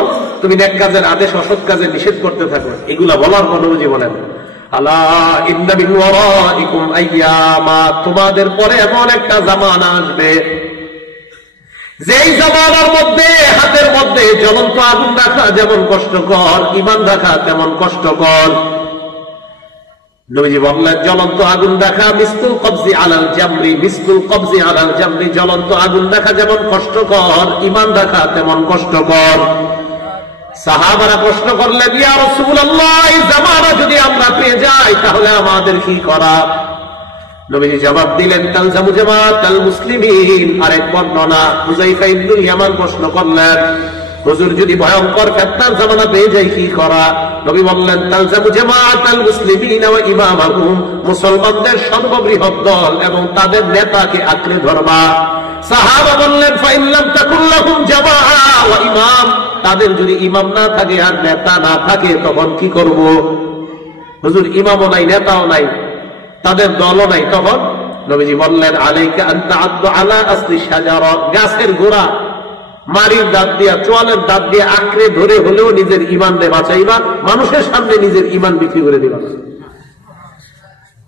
তুমি নেক কাজের আদেশ, অসৎ কাজের নিষেধ করতে থাকো। এগুলা বলার পর নবীজি বলেন, আলা ইন্না মিন ওয়ারাইকুম আইয়ামা, তোমাদের পরে এমন একটা জামানা আসবে, যেই জামানার মধ্যে হাতের মধ্যে জ্বলন্ত আগুন রাখা যেমন কষ্টকর, ঈমান রাখা তেমন কষ্টকর। নবীজি বললেন জ্বলন্ত আগুন রাখা মিসকুল কবজি আলাল জামরি, মিসকুল কবজি আলাল জামরি, জ্বলন্ত আগুন রাখা যেমন কষ্টকর, ঈমান রাখা তেমন কষ্টকর। সাহাবারা প্রশ্ন করলেন, ইয়া রাসূলুল্লাহ, এই জামানা যদি আমরা পেয়ে যাই তাহলে আমাদের কি করা? নবীজি জবাব দিলেন, তালজামু জামাতাল মুসলিমিন। আরেক বর্ণনা, হুযায়ফা ইবনুল ইয়ামান প্রশ্ন করলেন, হুজুর যদি ভয়ঙ্কর ফিতনার জামানা পেয়ে যাই কি করা? নবী বললেন, তালজামু জামাতাল মুসলিমিন ওয়া ইমামাহুম, মুসলমানদের সর্ববৃহৎ দল এবং তাদের নেতাকে আঁকড়ে ধরবা। সাহাবা বললেন, ফাইন লাম তাকুল লাহুম জামাআ ওয়া ইমাম, তাদের যদি ইমাম না থাকে আর নেতা না থাকে তখন কি করব? হুজুর ইমামও নাই, নেতাও নাই, তাদের দলও নাই, তখন নবীজি বললেন, আলাইকা আন তাআদ্দু আলা আসলি শাজারা, গাছের গোড়া মারির দাঁত দিয়া, চোয়ালের দাঁত দিয়ে আঁকড়ে ধরে হলেও নিজের ঈমানকে বাঁচাইবা, মানুষের সামনে নিজের ঈমান বিক্রি করে দিবা।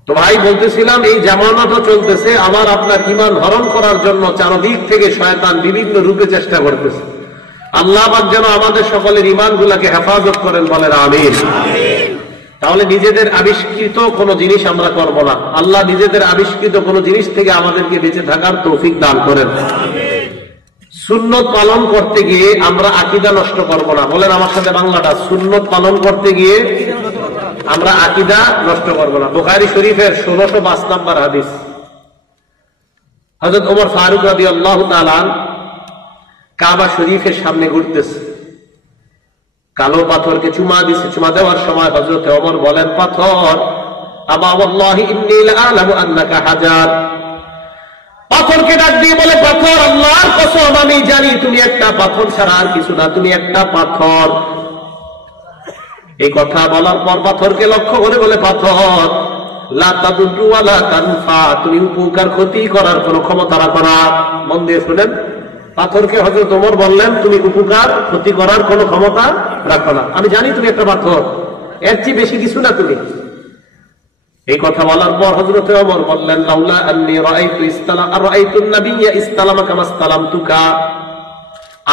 তো ভাই বলতেছিলাম, এই জামানাটা চলতেছে, আবার আপনার ঈমান হরণ করার জন্য চারদিক থেকে শয়তান বিভিন্ন রূপে চেষ্টা করতেছে। আল্লাহ পাক যেন আমাদের সকলের ঈমানগুলোকে হেফাজত করেন, বলেন আমিন। তাহলে নিজেদের আবিষ্কৃত কোন জিনিস আমরা করব না। আল্লাহ নিজেদের আবিষ্কৃত কোন জিনিস থেকে আমাদেরকে বেঁচে থাকার তৌফিক দান করেন। সুন্নত পালন করতে গিয়ে আমরা আকীদা নষ্ট করব না। বলেন আমার সাথে বাংলাটা, সুন্নত পালন করতে গিয়ে আমরা আকীদা নষ্ট করব না। বুখারী শরীফের 1605 নম্বর হাদিস, হযরত ওমর ফারুক রাদিয়াল্লাহু তাআলা কাবা শরীফের সামনে ঘুরতেছে। কালো পাথরকে চুমা দিছে। চুমা দেওয়ার সময় হযরত ওমর বলেন, পাথর, আমা ওয়াল্লাহি ইন্নী লাআলামু আন্নাকা হাজার। পাথরকে ডাক দিয়ে বলে, পাথর, আল্লাহর কসম আমি জানি তুমি একটা পাথর ছাড়া আর কিছু না, তুমি একটা পাথর। এই কথা বলার পর পাথরকে লক্ষ্য করে বলে, পাথর, লা তাদুররু ওয়া লা তানফা, তুমি উপকার ক্ষতি করার কোনো ক্ষমতা রাখো না। মন দিয়ে শুনেন, পাথরকে হযরত ওমর বললেন, তুমি উপকার ক্ষতি করার কোনো ক্ষমতা রাখো না, আমি জানি তুমি একটা পাথর, এর চেয়ে বেশি কিছু না তুমি। এই কথা বলার পর হযরত ওমর বললেন, লাউলা আন্নী রাআইতুন নাবিয়্যা ইসতালামা কামা ইসতালামতুকা,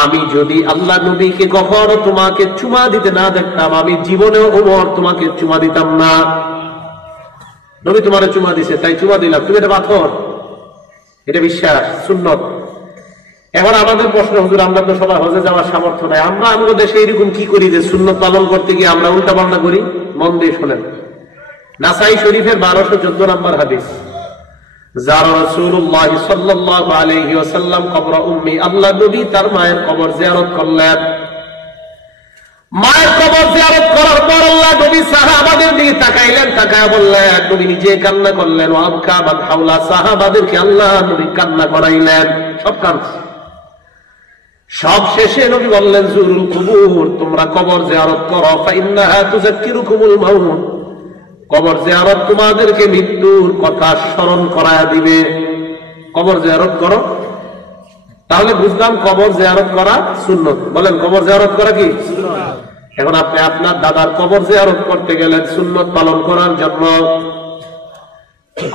আমি যদি আল্লাহ নবীকে কখনো তোমাকে চুমা দিতে না দেখতাম, আমি জীবনেও ওমর তোমাকে চুমা দিতাম না। নবী তোমারে চুমা দিছে, তাই চুমা দিলাম, তুমি এটা পাথর, এটা বিশ্বাস, সুন্নত। এখন আমাদের প্রশ্ন, হুজুর আমরা তো সবাই হজে যাওয়ার সামর্থ্য নাই, আমরা আমাদের দেশে এরকম কি করি যে সুন্নত পালন করতে গিয়ে আমরা উল্টা পাল্টা করি? মন দিয়ে শোনেন, নাসাই শরীফের 1214 নম্বর হাদিস, যারা রাসূলুল্লাহ সাল্লাল্লাহু আলাইহি ওয়াসাল্লাম কবর উম্মি, আল্লাহ নবী তার মায়ের কবর জিয়ারত করলেন। মায়ের কবর জিয়ারত করার পর আল্লাহ নবী সাহাবাদের দিকে তাকাইলেন, তাকায় বললেন, নবী নিজে কান্না করলেন, ওয়া আবকা মান হাওলা, সাহাবাদেরকে আল্লাহ নবী কান্না করাইলেন, সব কাঁদছে। সব শেষে নবী বললেন, জুরুল কুবুর, তোমরা কবর জিয়ারত করো, ফাইন্নাহা তুযাক্কিরুকুমুল মাউত, কবর জিয়ারত তোমাদেরকে মৃত্যুর কথা স্মরণ করায়া দিবে। কবর জিয়ারত করো, তাহলে বুঝলাম কবর জিয়ারত করা সুন্নত। বলেন, কবর জিয়ারত করা কি সুন্নাত? এখন আপনি আপনার দাদার কবর জিয়ারত করতে গেলেন সুন্নত পালন করার জন্য,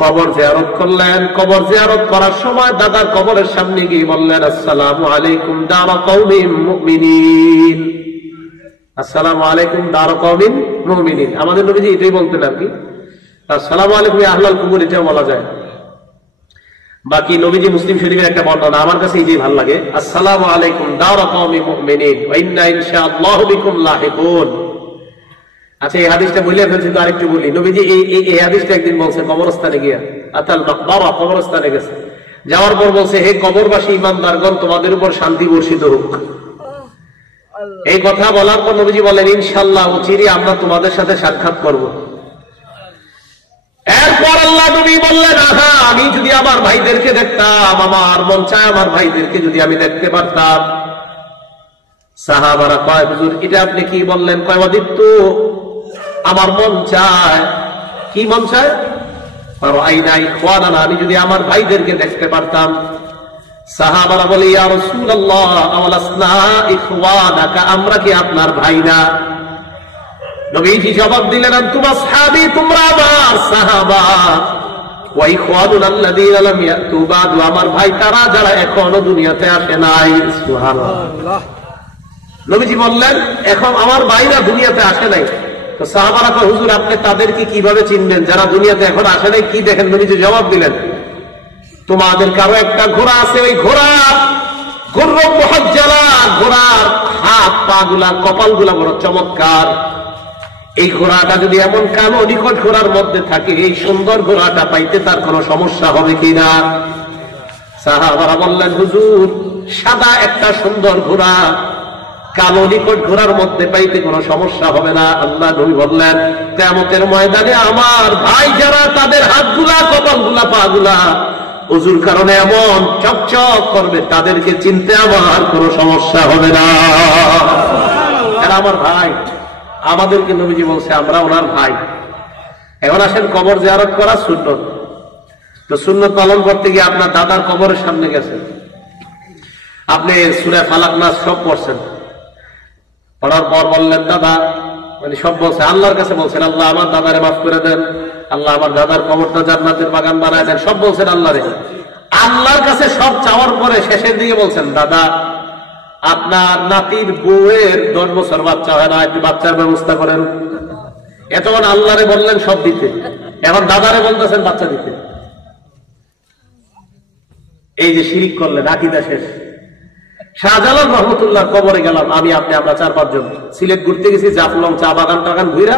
কবর জিয়ারত করলেন। কবর জিয়ারত করার সময় দাদার কবরের সামনে গিয়ে বললেন, আসসালামু আলাইকুম দারা কওমিন মুমিনিন, আসসালামু আলাইকুম দারা কওমিন মুমিনিন। আমাদের নবীজি এটাই বলতেন আর কি, আসসালামু আলাইকুম আহলাল কুবুর, এটা বলা যায়। বাকি নবীজি মুসলিম শরীফের একটা বর্ণনা আমার কাছে এইটাই ভালো লাগে, আসসালামু আলাইকুম দারা কওমিন মুমিনিন ওয়া ইন্না ইনশাআল্লাহু বিকুম লাহিকুন। আচ্ছা, এই হাদিসটা বলে ফেলছি তো আরেকটু বলি। নবীজি এই হাদিসটা একদিন বলছে কবরস্থানে গিয়া, আতাল মাকবারা, কবরস্থানে গেছে, যাওয়ার পর বলছে, হে কবরবাসী ইমানদারগণ, তোমাদের উপর শান্তি বর্ষিত হোক। এই কথা বলার পর নবীজি বলেন, ইনশাআল্লাহ চিরই আমরা তোমাদের সাথে সাক্ষাৎ করব। এরপর আল্লাহ নবী বললেন, আহা, আমি যদি আমার ভাইদেরকে দেখতাম, আমার মন চায় আমার ভাইদেরকে যদি আমি দেখতে পারতাম। সাহাবারা কয়, হুজুর এটা আপনি কি বললেন? কয়, অদীপ্ত, আমার মন চায়। কি মন চায়? আমি যদি আমার ভাইদেরকে দেখতে পারতাম। সাহাবারা বলে, ইয়া রাসূলুল্লাহ আওয়ালাসনা ইখওয়ানাকা, আমরা কি আপনার ভাই না? নবীজি জবাব দিলেন, আনতুম আসহাবী, তোমরা আমার সাহাবা, ওয়া ইখওয়ানুনা আল্লাযীনা লাম ইয়াতু বা'দু, আমার ভাই তারা যারা এখনো দুনিয়াতে আসে নাই। সুবহানাল্লাহ। নবীজি বললেন, এখন আমার ভাইরা দুনিয়াতে আসে নাই। তো সাহাবারা কয়, হুজুর আপনি তাদেরকে কিভাবে চিনবেন যারা দুনিয়াতে এখন আসে নাই? কি দেখেন? নবীজি জবাব দিলেন, তোমাদের কারো একটা ঘোড়া আছে, ওই ঘোড়া গুররুম মুহাজ্জালা, ঘোড়ার হাত পা গুলা, কপাল গুলা বড় চমৎকার। এই ঘোড়াটা যদি এমন কালো নিকট ঘোড়ার মধ্যে থাকে, এই সুন্দর ঘোড়াটা পাইতে তার কোনো সমস্যা হবে কিনা? সাহাবারা বললেন, হুজুর সাদা একটা সুন্দর ঘোড়া কালো নিকট ঘোড়ার মধ্যে পাইতে কোনো সমস্যা হবে না। আল্লাহ নবী বললেন, কিয়ামতের ময়দানে আমার ভাই যারা, তাদের হাতগুলা, কপালগুলা, পা গুলা ওযুর কারণে এমন চকচক করবে, তাদেরকে চিনতে আমার কোনো সমস্যা হবে না। এরা আমার ভাই, আমাদেরকে নবীজি বলছে আমরা ওনার ভাই। এখন আসেন, কবর জিয়ারত করা সুন্নত। তো সুন্নত পালন করতে গিয়ে আপনার দাদার কবরের সামনে গেছেন, আপনি সূরা ফালাক নাস সব পড়ছেন, পড়ার পর বললেন, দাদা, মানে সব বলছে, আল্লাহর কাছে বলছেন, আল্লাহ আমার দাদারে মাফ করে দেন, আল্লাহ আমার দাদার কবরটা জান্নাতের বাগান বানায় দেন, সব বলছেন আল্লাহরে। আল্লাহর কাছে সব চাওয়ার পরে শেষের দিকে বলছেন, দাদা আপনার নাতির বউয়ের 10 বছর বাচ্চা হয় না, একটু বাচ্চার ব্যবস্থা করেন। এতক্ষণ আল্লাহরে বললেন সব দিতে, এখন দাদারে বলতেছেন বাচ্চা দিতে। এই যে শিরিক করলেন, আকীদা শেষ। শাহজালাল রহমতুল্লাহ কবরে গেলাম আমি, আপনি, আমরা 4-5 জন সিলেট ঘুরতে গেছি, জাফলং চা বাগান টাগান ঘুরা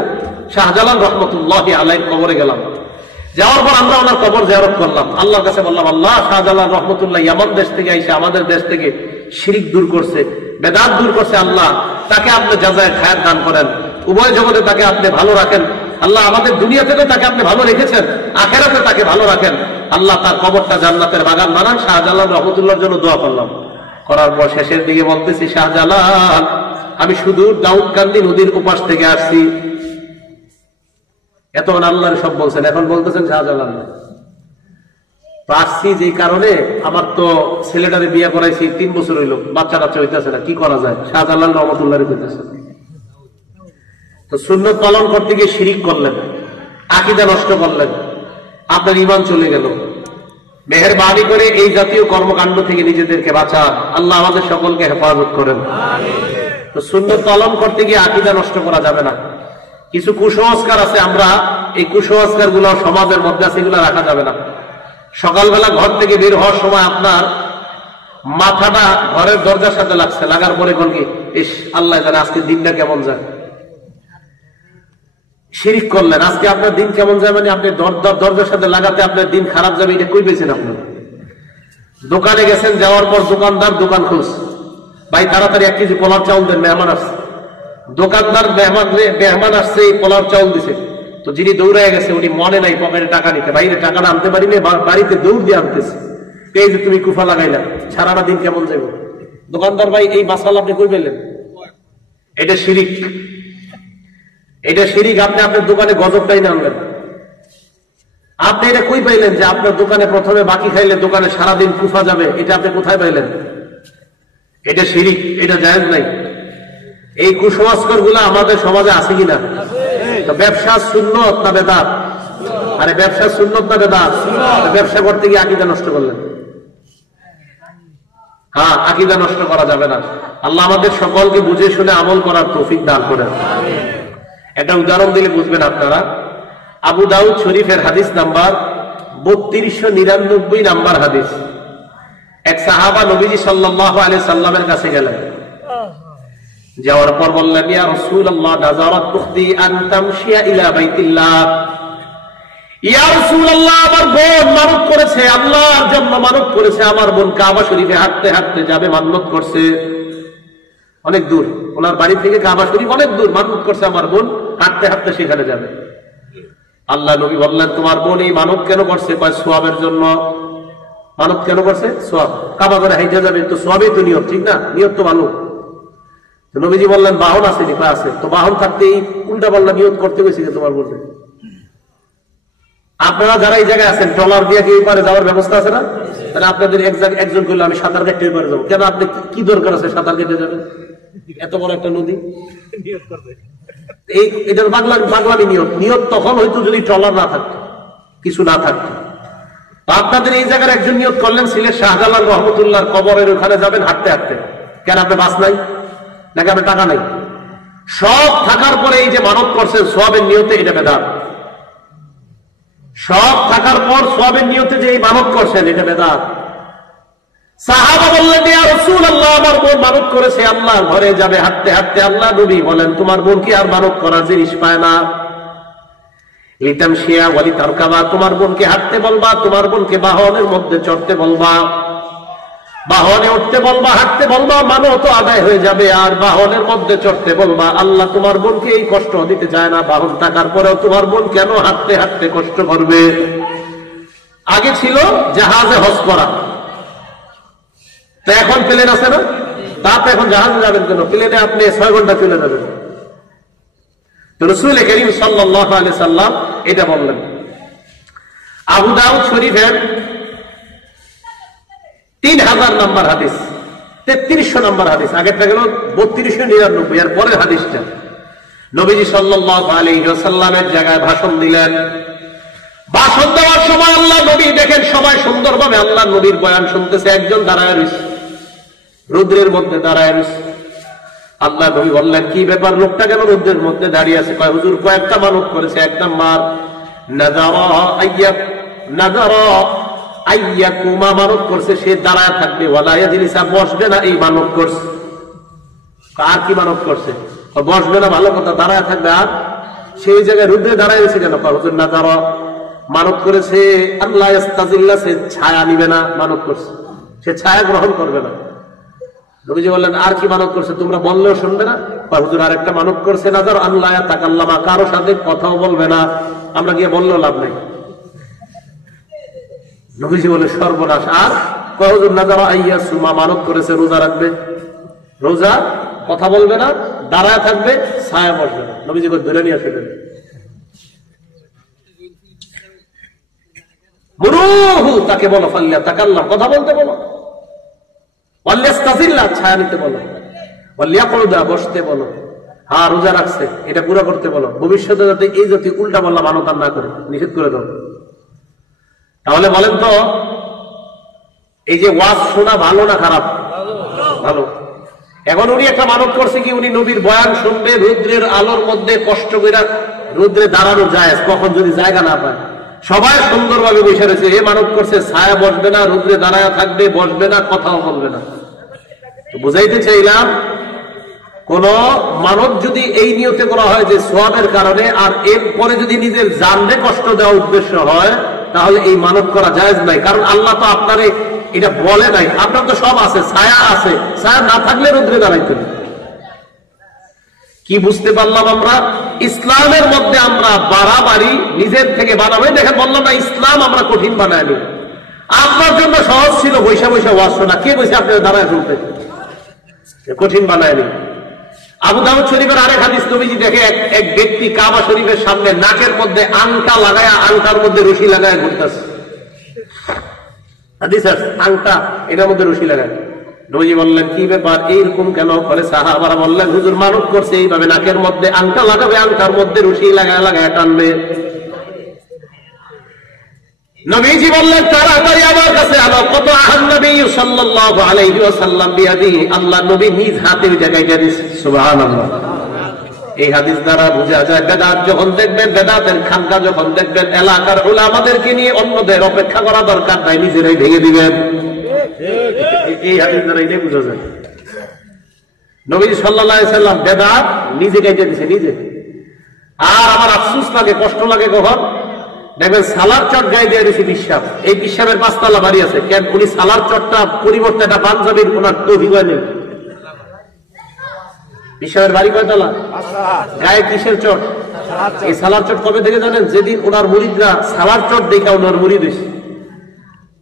শাহজালাল রহমতুল্লাহ আলাইহির কবরে গেলাম। যাওয়ার পর আমরা ওনার কবর জিয়ারত করলাম, আল্লাহর কাছে বললাম, আল্লাহ শাহজালাল রহমতুল্লাহ ইয়ামান দেশ থেকে এসে আমাদের দেশ থেকে শিরিক দূর করছে, বেদাত দূর করছে আল্লাহ, তাকে আপনি জাযায়ে খায়র দান করেন, উভয় জগতে তাকে আপনি ভালো রাখেন আল্লাহ। আমাদের দুনিয়াতে তো তাকে আপনি ভালো রেখেছেন, আখেরাতে তাকে ভালো রাখেন আল্লাহ। তার কবরটা জান্নাতের বাগান বানান। শাহজালাল রহমতুল্লাহর জন্য দোয়া করলাম। করার পর শেষের দিকে বলতেছি, শাহজালাল আমি শুধু দাউদকান্দি নদীর উপাস থেকে আসছি। এতক্ষণ আল্লাহর সব বলছেন, এখন বলতেছেন শাহজালাল তো আসছি যে কারণে আমার তো ছেলেটারে বিয়ে করাইছি 3 বছর হইল, বাচ্চা টাচ্চা হইতেছে না, কি করা যায়? শাহজালাল রহমতুল্লাহ কইতেছে। তো সুন্নত পালন করতে গিয়ে শিরিক করলেন, আকীদা নষ্ট করলেন, আপনার ঈমান চলে গেল। মেহেরবানি করে এই জাতীয় কর্মকাণ্ড থেকে নিজেদেরকে বাঁচান। আল্লাহ আমাদের সকলকে হেফাজত করেন। তো সুন্নত পালন করতে গিয়ে আকীদা নষ্ট করা যাবে না। কিছু কুসংস্কার আছে, আমরা এই কুসংস্কার গুলো সমাজের মধ্যে আছে, এগুলো রাখা যাবে না। সকালবেলা ঘর থেকে বের হওয়ার সময় আপনার মাথাটা ঘরের দরজার সাথে লাগছে, লাগার পরে কোন কি ইস আল্লাহ জানে আজকে দিনটা কেমন যায়। শিরিক করলেন, আজকে আপনার দিন কেমন যায় মানে আপনি দরজার সাথে লাগাতে আপনার দিন খারাপ যাবে, এটা কই পেয়েছেন আপনি? দোকানে গেছেন, যাওয়ার পর দোকানদার দোকান খুলছে, ভাই তাড়াতাড়ি 1 কেজি পোলার চাউল দেন, মেহমান আসছে। দোকানদার মেহমান আসছে, এই পোলার চাউল দিছে। তো যিনি দৌড়ায় গেছে উনি মনে নাই পকেটে টাকা নিতে, বাইরে টাকাটা আনতে পারিনি, বাড়িতে দৌড় দিয়ে আনতেছে। এই যে তুমি কুফা লাগাইলা, সারাটা দিন কেমন যাবে? দোকানদার ভাই এই মাসাল আপনি কই পেলেন? এটা শিরিক, এটা শিরিক। আপনি আপনার দোকানে গজবটাই না আনবেন। আপনি এটা কই পাইলেন যে আপনার দোকানে প্রথমে বাকি খাইলে দোকানে সারাদিন কুফা যাবে? এটা আপনি কোথায় পাইলেন? এটা শিরিক, এটা জায়েজ নাই। এই কুসংস্কার গুলো আমাদের সমাজে আছে কিনা? তো ব্যবসা সুন্নত না বেদাত? আরে ব্যবসা সুন্নত না বেদাত? ব্যবসা করতে গিয়ে আকীদা নষ্ট করলেন। হ্যাঁ, আকীদা নষ্ট করা যাবে না। আল্লাহ আমাদের সকলকে বুঝে শুনে আমল করার তৌফিক দান করেন। একটা উদাহরণ দিলে বুঝবেন আপনারা। আবু দাউদ শরীফের হাদিস নাম্বার 3299 নাম্বার হাদিস। এক সাহাবা নবীজি সাল্লাল্লাহু আলাইহি সাল্লামের কাছে গেলেন, যাওয়ার পর বললেন, ইয়া রাসূলুল্লাহ নাযারাত তুখদি আন তামশিয়া ইলা বাইতিল্লাহ। ইয়া রাসূলুল্লাহ আমার বোন মানত করেছে, আল্লাহর জন্য মানত করেছে, আমার বোন কাবা শরীফে হাঁটতে হাঁটতে যাবে, মানত করছে অনেক দূর, ওনার বাড়ি থেকে কাবা শরীফ অনেক দূর, মানত করছে আমার বোন হাঁটতে হাঁটতে সেখানে যাবে। আল্লাহ নবী বললেন, তোমার বোন এই মানত কেন করছে? কয় সওয়াবের জন্য। মানত কেন করছে? সওয়াব। কাবা করে হাইটা যাবে তো সওয়াবই তো নিয়ত, ঠিক না? নিয়ত তো ভালো। নবীজি বললেন, বাহন আছে নি? আছে। তো বাহন থাকতে উল্টা পাল্টা নিয়ত করতে গেছি তোমার বলতে। আপনারা যারা এই জায়গায় আছেন, ট্রলার দিয়ে কি পারে যাওয়ার ব্যবস্থা আছে না? তাহলে আপনাদের একজন করলে আমি সাঁতার কেটে পারে যাবো, কেন? আপনি কি দরকার আছে সাঁতার কেটে যাবেন? এত বড় একটা নদী। এই এটার বাগলামি নিয়ত। নিয়ত তখন হয়তো যদি ট্রলার না থাকতো, কিছু না থাকতো। আপনাদের এই জায়গার একজন নিয়ত করলেন সিলেট শাহজালাল রহমতুল্লাহর কবরের ওখানে যাবেন হাঁটতে হাঁটতে। কেন? আপনি বাস নাই নাকি আপনার টাকা নাই? সব থাকার পরে এই যে মানত করছেন সওয়াবের নিয়তে, এটা বেদাত। সব থাকার পর সওয়াবের নিয়তে যে এই মানত করছেন, এটা বেদাত। সাহাবা বললেন, ইয়া রাসূলুল্লাহ আমার বোন মানত করেছে, আল্লাহর ঘরে যাবে হাঁটতে হাঁটতে। আল্লাহ নবী বলেন, তোমার বোন কি আর মানত করার জিনিস পায় না? লিতামশিয়া ওয়া লিতারকাবা, তোমার বোনকে হাঁটতে বলবা, তোমার বোনকে বাহনের মধ্যে চড়তে বলবা, বাহনে উঠতে বলবা, হাঁটতে বলবা, মানত আদায় হয়ে যাবে। আর বাহনের মধ্যে চড়তে বলবা। আল্লাহ তোমার বোনকে এই কষ্ট দিতে চায় না। বাহন থাকার পরেও তোমার বোন কেন হাঁটতে হাঁটতে কষ্ট করবে? আগে ছিল জাহাজে হজ করা, তো এখন প্লেন আছে না? তাতে এখন জাহাজে যাবেন কেন? প্লেনে আপনি 6 ঘন্টা চলে যাবেন। তো রাসূল করিম সাল্লাল্লাহু আলাইহি সাল্লাম এটা বললেন। আবু দাউদ শরীফের 3000 নম্বর হাদিস, 3300 নম্বর হাদিস। আগেরটা গেল 3299, এর পরের হাদিসটা। নবীজি সাল্লাল্লাহু আলাইহি ওয়াসাল্লামের জায়গায় ভাষণ দিলেন। ভাষণ দেওয়ার সময় আল্লাহ নবী দেখেন সবাই সুন্দরভাবে আল্লাহ নবীর বয়ান শুনতেছে, একজন দাঁড়ায় রয়েছে, রৌদ্রের মধ্যে দাঁড়ায় রয়েছে। আল্লাহ নবী বললেন, কি ব্যাপার, লোকটা কেন রৌদ্রের মধ্যে দাঁড়িয়ে আছে? কয়, হুজুর কয়েকটা মানত করেছে। এক নাম্বার নাযারা আইয়াকুমা, মানত করছে সে দাঁড়ায় থাকবে, ওয়ালা ইয়াজলিসা, বসবে না, এই মানত করছে। আর কি মানত করছে? বসবে না, ভালো কথা, দাঁড়ায় থাকবে। আর সেই জায়গায় রৌদ্রে দাঁড়ায় রয়েছে কেন? হুজুর নাযারা মানত করেছে আল্লাহ ইস্তাজিল্লা, সে ছায়া নিবে না, মানত করছে, সে ছায়া গ্রহণ করবে না। নবীজি বললেন আর কি মানত করছে, তোমরা বললেও শুনবে না? হুজুর আরেকটা মানত করছে, নাজার আল্লাহ তাকাল্লামা, কারো সাথে কথাও বলবে না। আমরা গিয়ে বললেও লাভ নাই। নবীজি বলে সর্বনাশ। আর হুজুর নাজার আইয়া সুমা, মানত করেছে রোজা রাখবে, রোজা, কথা বলবে না, দাঁড়ায় থাকবে, ছায়া বসবে না। নবীজি ধরে নিয়ে আসবেন, তাকে বলো ফাল্লিয়া তাকাল্লাম, কথা বলতে বলো, ছায়া নিতে বলো, বসতে বলো, হ্যাঁ রোজা রাখছে এটা পুরো করতে বলো, ভবিষ্যতে যাতে এই জাতি উল্টা বললাম মানতাম না করে নিষেধ করে দাও। তাহলে বলেন তো এই যে ওয়াজ শোনা ভালো না খারাপ? ভালো। এখন উনি একটা মানত করছে কি, উনি নবীর বয়ান শুনবে, রুদ্রের আলোর মধ্যে কষ্ট করে রুদ্রে দাঁড়ানো যায়, কখন যদি জায়গা না পায়। সবাই সুন্দরভাবে বসে রয়েছে, এ মানত করছে ছায়া বসবে না, রুদ্রে দাঁড়ায় থাকবে, বসবে না, কথাও বলবে না। বুঝাইতে চাইলাম কোন মানত যদি এই নিয়তে করা হয় যে সোয়াবের কারণে, আর এরপরে যদি নিজের জানলে কষ্ট দেওয়া উদ্দেশ্য হয়, তাহলে এই মানত করা জায়েজ নাই। কারণ আল্লাহ তো আপনারে এটা বলে নাই, আপনার তো সব আছে, ছায়া আছে, ছায়া না থাকলে রুদ্রে দাঁড়াইতেন। কি বুঝতে পারলাম আমরা? ইসলামের মধ্যে আমরা বাড়াবাড়ি নিজের থেকে বানাবো। দেখেন বললাম না, ইসলাম আমরা কঠিন বানাইনি। আপনার জন্য সহজ ছিল বৈশা বৈশা ওয়াজ শোনা, কে বসে আপনার দাঁড়ায় শুনতে, কঠিন বানায়নি। আবু দাউদ শরীফের আরেক হাদিস, নবীজি দেখে এক ব্যক্তি কাবা শরীফের সামনে নাকের মধ্যে আংটা লাগায়, আংটার মধ্যে রশি লাগায় ঘুরতেছে। হাদিস আছে, আংটা এটার মধ্যে রশি লাগায়। নবীজি বললেন কি ব্যাপার, এইরকম কেন করে? সাহাবারা বললেন হুজুর মানত করছে এইভাবে নাকের মধ্যে আংটা লাগাবে, আংটার মধ্যে রশি লাগায় লাগায় টানবে। নবীজি বললেন তাড়াতাড়ি আমার কাছে আলো। কত আহান নবী সাল্লাল্লাহু আলাইহি ওয়াসাল্লাম বিয়াদিহি, আল্লাহ নবী নিজ হাতে জায়গায় দিয়েছেন। সুবহানাল্লাহ। এই হাদিস দ্বারা বোঝা যায় বেদাত যখন দেখবেন, বেদাতের খানকা যখন দেখবেন, এলাকার উলামাদেরকে নিয়ে অন্যদের অপেক্ষা করা দরকার নাই, নিজেরাই ভেঙে দিবেন। এই হাদিস দ্বারা এটাই বোঝা যায়। নবীজি সাল্লাল্লাহু আলাইহি ওয়াসাল্লাম বেদাত নিজে গাইতে দিয়েছে, নিজে। আর আমার আফসোস লাগে, কষ্ট লাগে কখন দেখবেন সালার চট গায়ে দিয়ে দিয়েছে বিশ্বাস। এই বিশ্বাসের 5 তলা বাড়ি আছে, কেন উনি সালার চটটা পরিবর্তে একটা পাঞ্জাবির ওনার তৌফিক হয়নি। বিশ্বাসের বাড়ি কয়তলা? গায়ে কিসের চট? এই সালার চট কবে থেকে জানেন? যেদিন ওনার মুরিদরা সালার চট দেখে ওনার মুরিদ হয়েছে।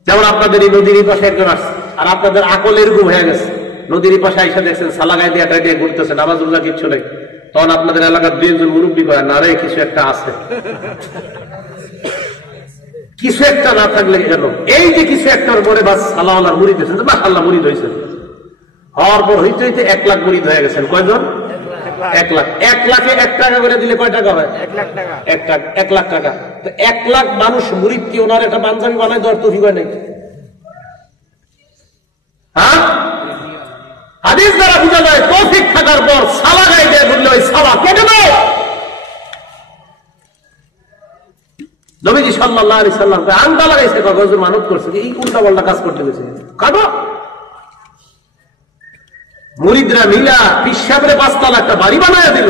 যেমন আপনাদের এই নদীর পাশে একজন আসছে, আর আপনাদের আকল এরকম হয়ে গেছে, নদীর পাশে আইসা দেখছেন সালা গায়ে দিয়ে টাই দিয়ে ঘুরতেছে, নামাজ রোজা কিচ্ছু নেই। তখন আপনাদের এলাকার 2 জন মুরব্বী কয় না রে কিছু একটা আছে, কিছু একটা না থাকলে কেন? এই যে কিছু একটার পরে বাস সালাওয়ালার মুরিদ হয়েছেন, মাশাআল্লাহ মুরিদ হয়েছে। হওয়ার পর হইতে হইতে 1 লাখ মুরিদ হয়ে গেছেন। কয়জন? 1 লাখ। 1 লাখে 1 টাকা করে দিলে কয় টাকা হয়? 1 লাখ টাকা। 1 লাখ টাকা। তো 1 লাখ মানুষ মুরিদ কি ওনার একটা পাঞ্জাবি বানায় দেওয়ার তৌফিক হয় নাই? হ্যাঁ, হাদিস দ্বারা বোঝা যায় তৌফিক থাকার পর সালা গায়ে দিয়ে ঘুরলে ওই সালা কেটে দেয়। নবীজি সাল্লাল্লাহু আলাইহি সাল্লাম আংটা লাগাইছে, হুজুর মানত করছে, এই উল্টা-পাল্টা কাজ করতে গেছে, কাটো। মুরিদরা মিলা পিসাবরে 5 তলা একটা বাড়ি বানায় দিল,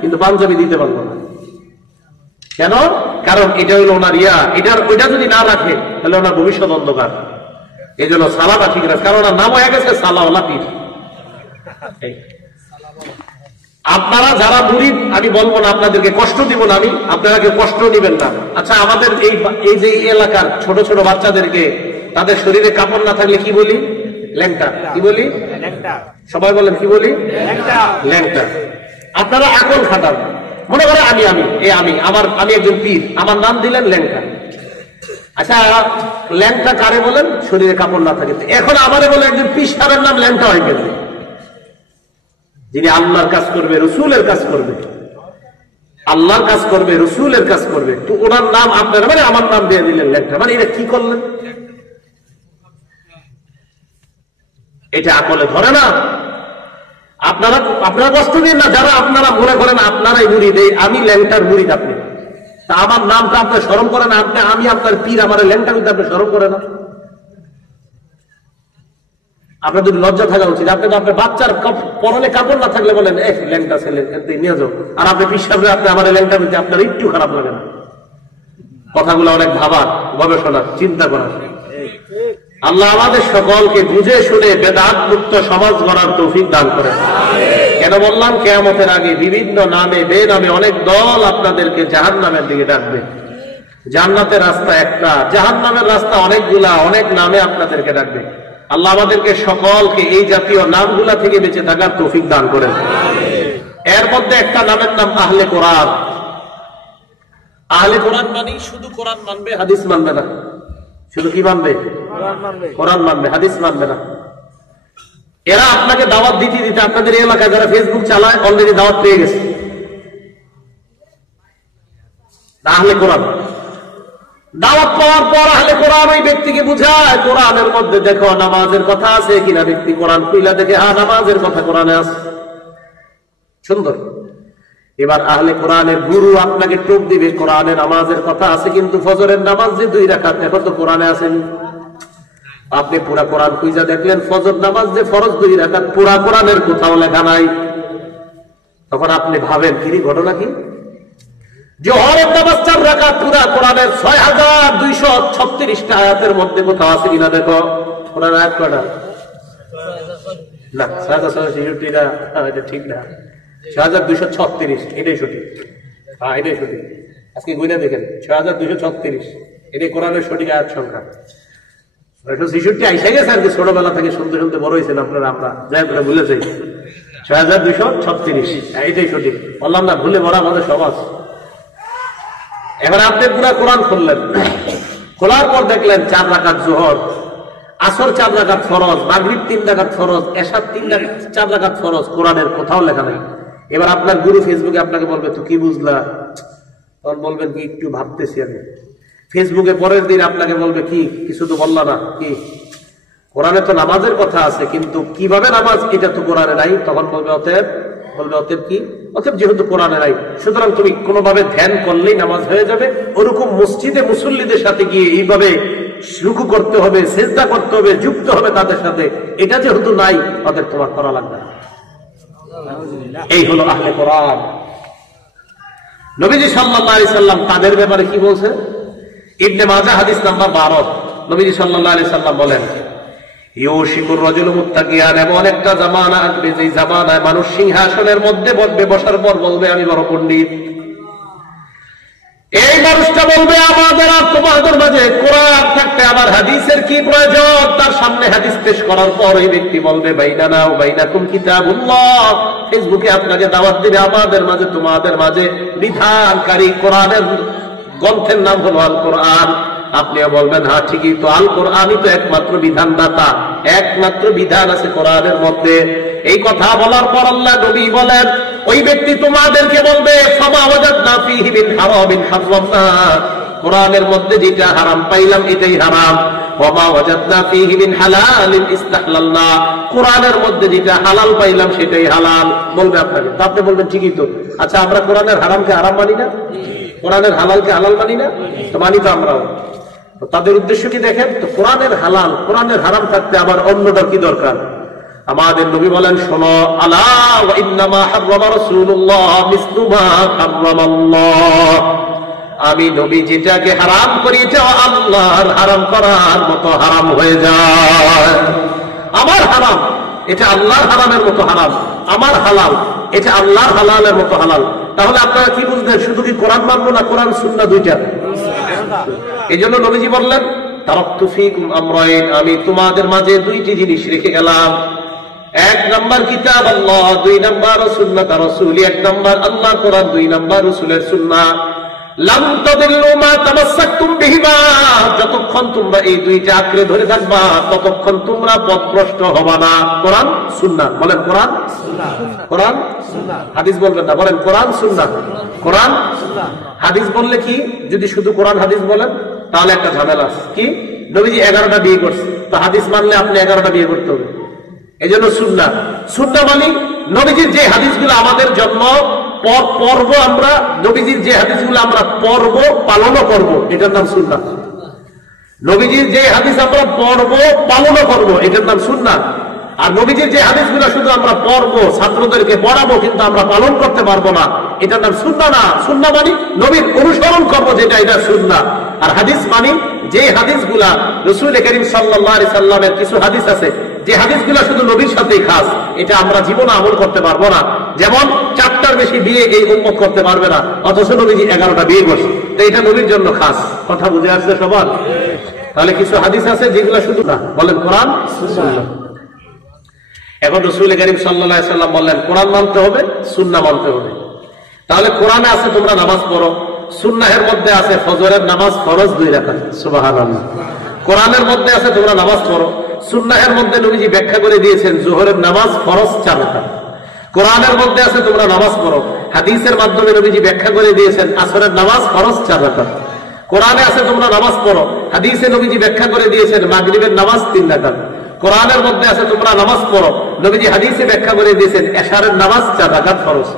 কিন্তু পাঞ্জাবি দিতে পারলো না। কেন? কারণ এটা হলো ওনার ওইটা যদি না রাখে তাহলে ওনার ভবিষ্যৎ অন্ধকার। এই জন্য সালাটা ঠিক আছে, কারণ ওনার নাম হয়ে গেছে সালাওয়ালা পীর। আপনারা যারা মুরিদ, আমি বলবো না আপনাদেরকে কষ্ট দিব না, আমি আপনারা কেউ কষ্ট নিবেন না। আচ্ছা, আমাদের এই যে এলাকার ছোট ছোট বাচ্চাদেরকে তাদের শরীরে কাপড় না থাকলে কি বলি? ল্যাংটা। কি বলি? সবাই বলেন কি বলি? ল্যাংটা। আপনারা আকল খাটান, মনে করে আমি একজন পীর, আমার নাম দিলেন ল্যাংটা। আচ্ছা, ল্যাংটা কারে বলেন? শরীরে কাপড় না থাকে। এখন আমারে বলে একজন পীর সাহেবের নাম ল্যাংটা হয়ে গেছে, যিনি আল্লাহর কাজ করবে, রসুলের কাজ করবে, আল্লাহর কাজ করবে, রসুলের কাজ করবে, তো ওনার নাম আপনারা মানে আমার নাম দিয়ে দিলেন ল্যাংটা। মানে এটা কি করলেন? এটা আকলে ধরে না। আপনারা কষ্ট দিন না, যারা আপনারা মনে করেন আপনারাই মুরিদ, আমি ল্যাংটার মুরিদ, আপনি তা আমার নামটা আপনার স্মরণ করে না, আমি আপনার পীর, আমার ল্যাংটা কিন্তু আপনি স্মরণ করে না। আপনার যদি লজ্জা থাকা উচিত। আপনি তো আপনার বাচ্চার পরনে কাপড় না থাকলে বলেন ল্যাংটা ছেলে নিয়ে যাও, আর আপনি পিসাবে আপনি আমার ল্যাংটা বলতে আপনার একটু খারাপ লাগে না? কথাগুলো অনেক ভাবার, গবেষণা, চিন্তা করার। আল্লাহ আমাদের সকলকে বুঝে শুনে বেদাত মুক্ত সমাজ গড়ার তৌফিক দান করেন। কেন বললাম, কিয়ামতের আগে বিভিন্ন নামে বেনামে অনেক দল আপনাদেরকে জাহান্নামের দিকে ডাকবে। জান্নাতের রাস্তা একটা, জাহান্নামের রাস্তা অনেকগুলা, অনেক নামে আপনাদেরকে ডাকবে। আল্লাহ আমাদেরকে সকলকে এই জাতীয় নামগুলা থেকে বেঁচে থাকার তৌফিক দান করেন। এর মধ্যে একটা নামের নাম আহলে কোরআন। আহলে কোরআন মানে শুধু কোরআন মানবে, হাদিস মানবে না। শুধু কি মানবে? কোরআন মানবে, হাদিস মানবে না। এরা আপনাকে দাওয়াত দিতে দিতে আপনাদের এলাকায় যারা ফেসবুক চালায় অলরেডি দাওয়াত পেয়ে গেছে। আহলে কোরআন দাওয়াত পাওয়ার পর আহলে কোরআন ওই ব্যক্তিকে বুঝায়, কোরআনের মধ্যে দেখো নামাজের কথা আছে কিনা। ব্যক্তি কোরআন খুইলা দেখে, হ্যাঁ নামাজের কথা কোরআনে আছে, সুন্দর। এবার আহলে কোরআনের গুরু আপনাকে টোপ দিবে, কোরআনে নামাজের কথা আছে কিন্তু ফজরের নামাজ যে 2 রাকাত এখন তো কোরআনে আসেনি। আপনি পুরা কোরআন খুঁজা দেখলেন, ফজর নামাজ যে ফরজ 2 রাকাত পুরা কোরআনের কোথাও লেখা নাই। তখন আপনি ভাবেন কি ঘটনা কি? জোহরের নামাজ 4 রাকাত পুরা কোরআনের 6236টা আয়াতের মধ্যে কোথাও আছে কিনা দেখো। কোরআন আয়াত কয়টা? না 6266টা, এটা ঠিক না। 6236 এটাই সঠিক। হ্যাঁ এটাই সঠিক। আজকে গুনে দেখেন 6236 এটাই কোরআনের সঠিক আয়াত সংখ্যা। 66 আইসা গেছে আর কি, ছোটবেলা থেকে শুনতে শুনতে বড় হয়েছেন আপনারা, আমরা যাই করে ভুলে যাই। 6236 এটাই সঠিক। বললাম না, ভুলে ভরা আমাদের সমাজ। এবার আপনি পুরা কোরআন খুললেন, খোলার পর দেখলেন 4 রাকাত জোহর, আসর 4 রাকাত ফরজ, মাগরিব 3 রাকাত ফরজ, এশা 4 রাকাত ফরজ, কোরআনের কোথাও লেখা নাই। এবার আপনার গুরু ফেসবুকে আপনাকে বলবে তো কি বুঝলা, তখন বলবেন কি একটু ভাবতেছি আমি। ফেসবুকে পরের দিন আপনাকে বলবে কি কিছু তো বললা না, কি কোরআনে তো নামাজের কথা আছে কিন্তু কিভাবে নামাজ এটা তো কোরআনে নাই। তখন বলবে অতএব কি, অতএব যেহেতু কোরআনে নাই সুতরাং তুমি কোনোভাবে ধ্যান করলেই নামাজ হয়ে যাবে। ওরকম মসজিদে মুসল্লিদের সাথে গিয়ে এইভাবে রুকু করতে হবে, সেজদা করতে হবে, যুক্ত হবে তাদের সাথে, এটা যেহেতু নাই অতএব তোমার করা লাগবে। এই হলো আহলে কোরআন। নবীজি সাল্লাল্লাহু আলাইহি সাল্লাম তাদের ব্যাপারে কি বলছে? ইবনে মাজাহ হাদিস নাম্বার 12, নবীজি সাল্লাল্লাহু আলাইহি সাল্লাম বলেন, ইউশিকুর রাজুলু মুত্তাকিয়ান, এমন একটা জামানা আসবে যে জামানায় মানুষ সিংহাসনের মধ্যে বসবে, বসার পর বলবে আমি বড় পণ্ডিত। এই মানুষটা বলবে আমাদের আর তোমাদের মাঝে কোরআন থাকতে আমার হাদিসের কি প্রয়োজন? তার সামনে হাদিস পেশ করার পর এই ব্যক্তি বলবে বাইনানা ওয়া বাইনাকুম কিতাবুল্লাহ, ফেসবুকে আপনাকে দাওয়াত দিবে আমাদের মাঝে তোমাদের মাঝে বিধানকারী কোরআনের গ্রন্থের নাম হলো আল কোরআন। আপনিও বলবেন হ্যাঁ ঠিকই তো, আল কোরআনই তো একমাত্র বিধানদাতা, একমাত্র বিধান আছে কোরআনের মধ্যে। এই কথা বলার পর আল্লাহ নবী বলেন ওই ব্যক্তি তোমাদেরকে বলবে ফামা ওয়াজাদনা ফীহি মিন হারামিন হারামনা, কোরআনের মধ্যে যেটা হারাম পাইলাম এটাই হারাম, ওয়ামা ওয়াজাদনা ফীহি মিন হালালিন ইস্তাহলালনা, কোরআনের মধ্যে যেটা হালাল পাইলাম সেটাই হালাল বলবে আপনাকে। তো আপনি বলবেন ঠিকই তো, আচ্ছা আমরা কোরআনের হারামকে হারাম মানি না, কোরআনের হালালকে হালাল মানি না? তো মানি তো আমরাও। তাদের উদ্দেশ্য কি দেখেন তো, কোরআনের হালাল কোরআনের হারাম থাকতে আবার অন্যটার কি দরকার? আমাদের নবী বলেন শোনো, আলা ওয়া ইন্নামা হারামা রাসূলুল্লাহ মিসলু মা হারামাল্লাহ, আমি নবী যেটাকে হারাম করি এটা আল্লাহর হারাম করার মতো হারাম হয়ে যায়। আমার হারাম এটা আল্লাহর হারামের মতো হারাম, আমার হালাল এটা আল্লাহর হালালের মতো হালাল। তাহলে আপনারা কি বুঝলেন? শুধু কি কোরআন মানবো না কোরআন সুন্নাহ দুইটা? এই জন্য নবীজি বললেন তারাকতু ফীকুম আমরাইন, আমি তোমাদের মাঝে 2টি জিনিস রেখে গেলাম। 1 নাম্বার কিতাব আল্লাহ, 2 নাম্বার সুন্নাত রাসূল। 1 নাম্বার আল্লাহর কোরআন, 2 নাম্বার রাসূলের সুন্নাহ। লাম তাদিল্লু মা তামাসসাকতুম বিহিমা, যতক্ষণ তোমরা এই 2টা আঁকড়ে ধরে থাকবা ততক্ষণ তোমরা পথভ্রষ্ট হবা না। কোরআন সুন্নাহ, বলেন কোরআন সুন্নাহ, কোরআন সুন্নাহ। হাদিস বলবেন না, বলেন কোরআন সুন্নাহ, কোরআন সুন্নাহ। হাদিস বললে কি, যদি শুধু কোরআন হাদিস বলেন তাহলে একটা ঝামেলা আছে। কি, নবীজি 11টা বিয়ে করছে, তো হাদিস মানলে আপনি 11টা বিয়ে করতে হবে। এই জন্য সুন্নাহ, সুন্নাহ মানে নবীজির যে হাদিসগুলো আমাদের জন্য পর্ব, আমরা নবীজির যে হাদিসগুলো আমরা পর্ব পালনও করব, এটার নাম সুন্নাহ। নবীজির যে হাদিস আমরা পর্ব পালনও করব, এটার নাম সুন্নাহ। আর নবীজির যে হাদিসগুলো শুধু আমরা পড়বো, ছাত্রদেরকে পড়াবো কিন্তু আমরা পালন করতে পারবো না, এটার নাম সুন্নাহ না। সুন্নাহ মানে নবীর অনুসরণ করবো যেটা, এটা সুন্নাহ। আর হাদিস মানে যে হাদিসগুলা রাসূল করিম সাল্লাল্লাহু আলাইহি সাল্লামের কিছু হাদিস আছে যে হাদিসগুলা শুধু নবীর সাথেই খাস, এটা আমরা জীবনে আমল করতে পারবো না। যেমন 4টার বেশি বিয়ে এই উম্মত করতে পারবে না, অথচ নবীজি 11টা বিয়ে করছে, তো এটা নবীর জন্য খাস। কথা বুঝে আসছে সবার? তাহলে কিছু হাদিস আছে যেগুলো শুধু না, বলেন কোরআন সুন্নাহ। এখন রাসূল করিম সাল্লাল্লাহু আলাইহি সাল্লাম বললেন কোরআন মানতে হবে, সুন্নাহ মানতে হবে। তাহলে কোরআনে আছে তোমরা নামাজ পড়ো, সুন্নাহের মধ্যে আছে ফজরের নামাজ ফরজ 2 রাকাত, সুবহানাল্লাহ। কোরআনের মধ্যে আছে তোমরা নামাজ পড়ো, সুন্নাহের মধ্যে নবীজি ব্যাখ্যা করে দিয়েছেন যোহরের নামাজ ফরজ 4 রাকাত। কোরআনের মধ্যে আছে তোমরা নামাজ পড়ো, হাদিসের মাধ্যমে নবীজি ব্যাখ্যা করে দিয়েছেন আসরের নামাজ ফরজ 4 রাকাত। কোরআনে আছে তোমরা নামাজ পড়ো, হাদিসে নবীজি ব্যাখ্যা করে দিয়েছেন মাগরিবের নামাজ 3 রাকাত। কোরআনের মধ্যে আছে তোমরা নামাজ পড়ো, নবীজি হাদিসে ব্যাখ্যা করে দিয়েছেন এশারের নামাজ 4 রাকাত ফরজ।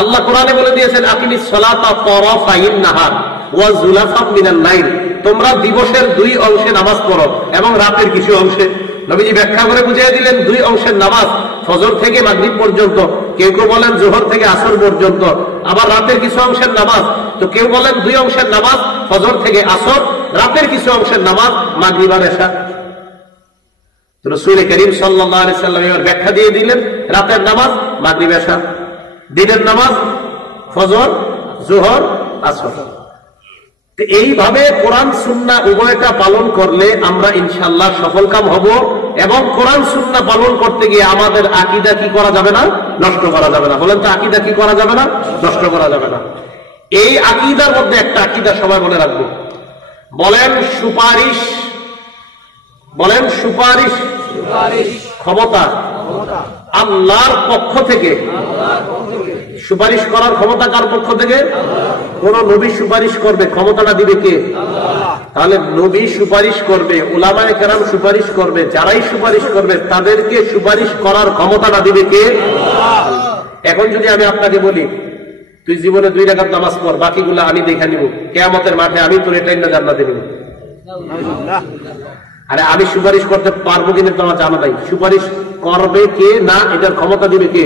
আল্লাহ কোরআনে বলে দিয়েছেন আকিমিস সালাতা তারাফাইন নাহার ওয়া যুলাফাম মিনাল লাইল, তোমরা দিবসের 2 অংশে নামাজ পড়ো এবং রাতের কিছু অংশে। নবীজি ব্যাখ্যা করে বুঝিয়ে দিলেন 2 অংশের নামাজ ফজর থেকে মাগরিব পর্যন্ত, কেউ কেউ বলেন যোহর থেকে আসর পর্যন্ত, আবার রাতের কিছু অংশের নামাজ, তো কেউ বলেন 2 অংশের নামাজ ফজর থেকে আসর, রাতের কিছু অংশের নামাজ মাগরিব আর এশা। রাসূল করিম সাল্লাল্লাহু আলাইহি সাল্লাম এর ব্যাখ্যা দিয়ে দিলেন রাতের নামাজ মাগরিব এশা, দিনের নামাজ ফজর যোহর আসর। এইভাবে কোরআন সুন্নাহ উভয়টা পালন করলে আমরা ইনশাআল্লাহ সফলকাম হব। এবং কোরআন সুন্নাহ পালন করতে গিয়ে আমাদের আকীদা কি করা যাবে না? নষ্ট করা যাবে না। বলেন তো আকীদা কি করা যাবে না? নষ্ট করা যাবে না। এই আকীদার মধ্যে একটা আকীদা সবাই মনে রাখবো, বলেন সুপারিশ, বলেন সুপারিশ ক্ষমতা আল্লাহর পক্ষ থেকে। সুপারিশ করার ক্ষমতা কার পক্ষ থেকে? কোন নবী সুপারিশ করবে, ক্ষমতাটা দিবে কে? তাহলে নবী সুপারিশ করবে, উলামায়ে কেরাম সুপারিশ করবে, যারাই সুপারিশ করবে তাদেরকে সুপারিশ করার ক্ষমতাটা দিবে কে? এখন যদি আমি আপনাকে বলি তুই জীবনে 2 রাকাত নামাজ পড়, বাকিগুলো আমি দেখে নিব, কিয়ামতের মাঠে আমি তোর এটাই না জান্নাতে নিব। আরে আমি সুপারিশ করতে পারবো কিনা তোমার জানা নাই, সুপারিশ করবে কে না এটার ক্ষমতা দিবে কে?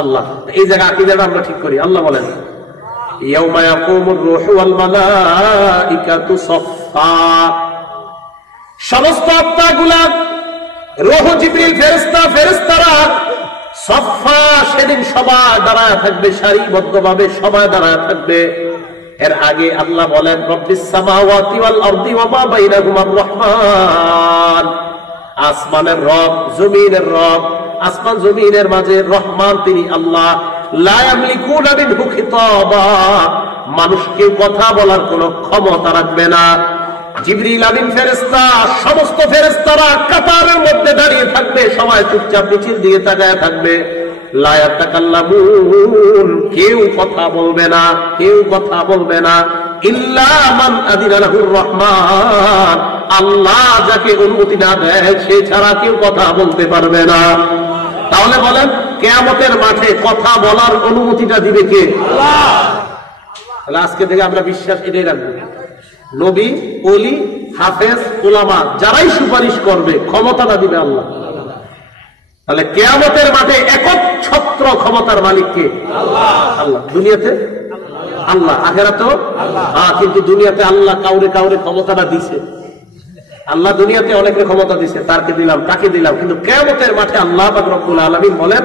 আল্লাহ। এই জায়গা আকীদাটা আমরা ঠিক করি। আল্লাহ বলেন ইয়াউমা ইয়াকুমুর রূহু ওয়াল মালাইকাতু সাফফা, সমস্ত আত্মাগুলা রূহ জিবরিল ফেরেশতারা সাফফা, সেদিন সবাই দাঁড়ায় থাকবে, সারিবদ্ধভাবে সবাই দাঁড়ায় থাকবে। এর আগে আল্লাহ বলেন রব্বিস সামাওয়াতি ওয়াল আরদি ওয়া মা বাইনাহুমার রহমান, আসমানের রব জমিনের রব, আসমান জমিনের মাঝে রহমান তিনি আল্লাহ। লা ইয়ামলিকুনা মিনহু খিতাবা, মানুষ কেউ কথা বলার কোনো ক্ষমতা রাখবে না। জিবরিল আমিন ফেরেশতা, সমস্ত ফেরেশতারা কাতারের মধ্যে দাঁড়িয়ে থাকবে, সবাই চুপচাপ নিচের দিকে তাকায় থাকবে। লা ইয়াতাকাল্লামুন, কেউ কথা বলবে না, কেউ কথা বলবে না। ইল্লা মান আযিনা লাহুর রহমান, আল্লাহ যাকে অনুমতি না দেয় সে ছাড়া কেউ কথা বলতে পারবে না। তাহলে বলেন কিয়ামতের মাঠে কথা বলার অনুমতিটা দিবে কে? আল্লাহ। তাহলে আজকে থেকে আমরা বিশ্বাস এটাই রাখবো, নবী, ওলি, হাফেজ, উলামা যারাই সুপারিশ করবে ক্ষমতাটা দিবে আল্লাহ। তাহলে কিয়ামতের মাঠে একচ্ছত্র ক্ষমতার মালিক কে? আল্লাহ। দুনিয়াতে আল্লাহ, আখিরাতেও আল্লাহ। কিন্তু দুনিয়াতে আল্লাহ কাউরে কাউরে ক্ষমতাটা দিছে। আল্লাহ দুনিয়াতে অনেকের ক্ষমতা দিছে, তাকে দিলাম তাকে দিলাম, কিন্তু কিয়ামতের মাঠে আল্লাহ পাক রব্বুল আলামিন বলেন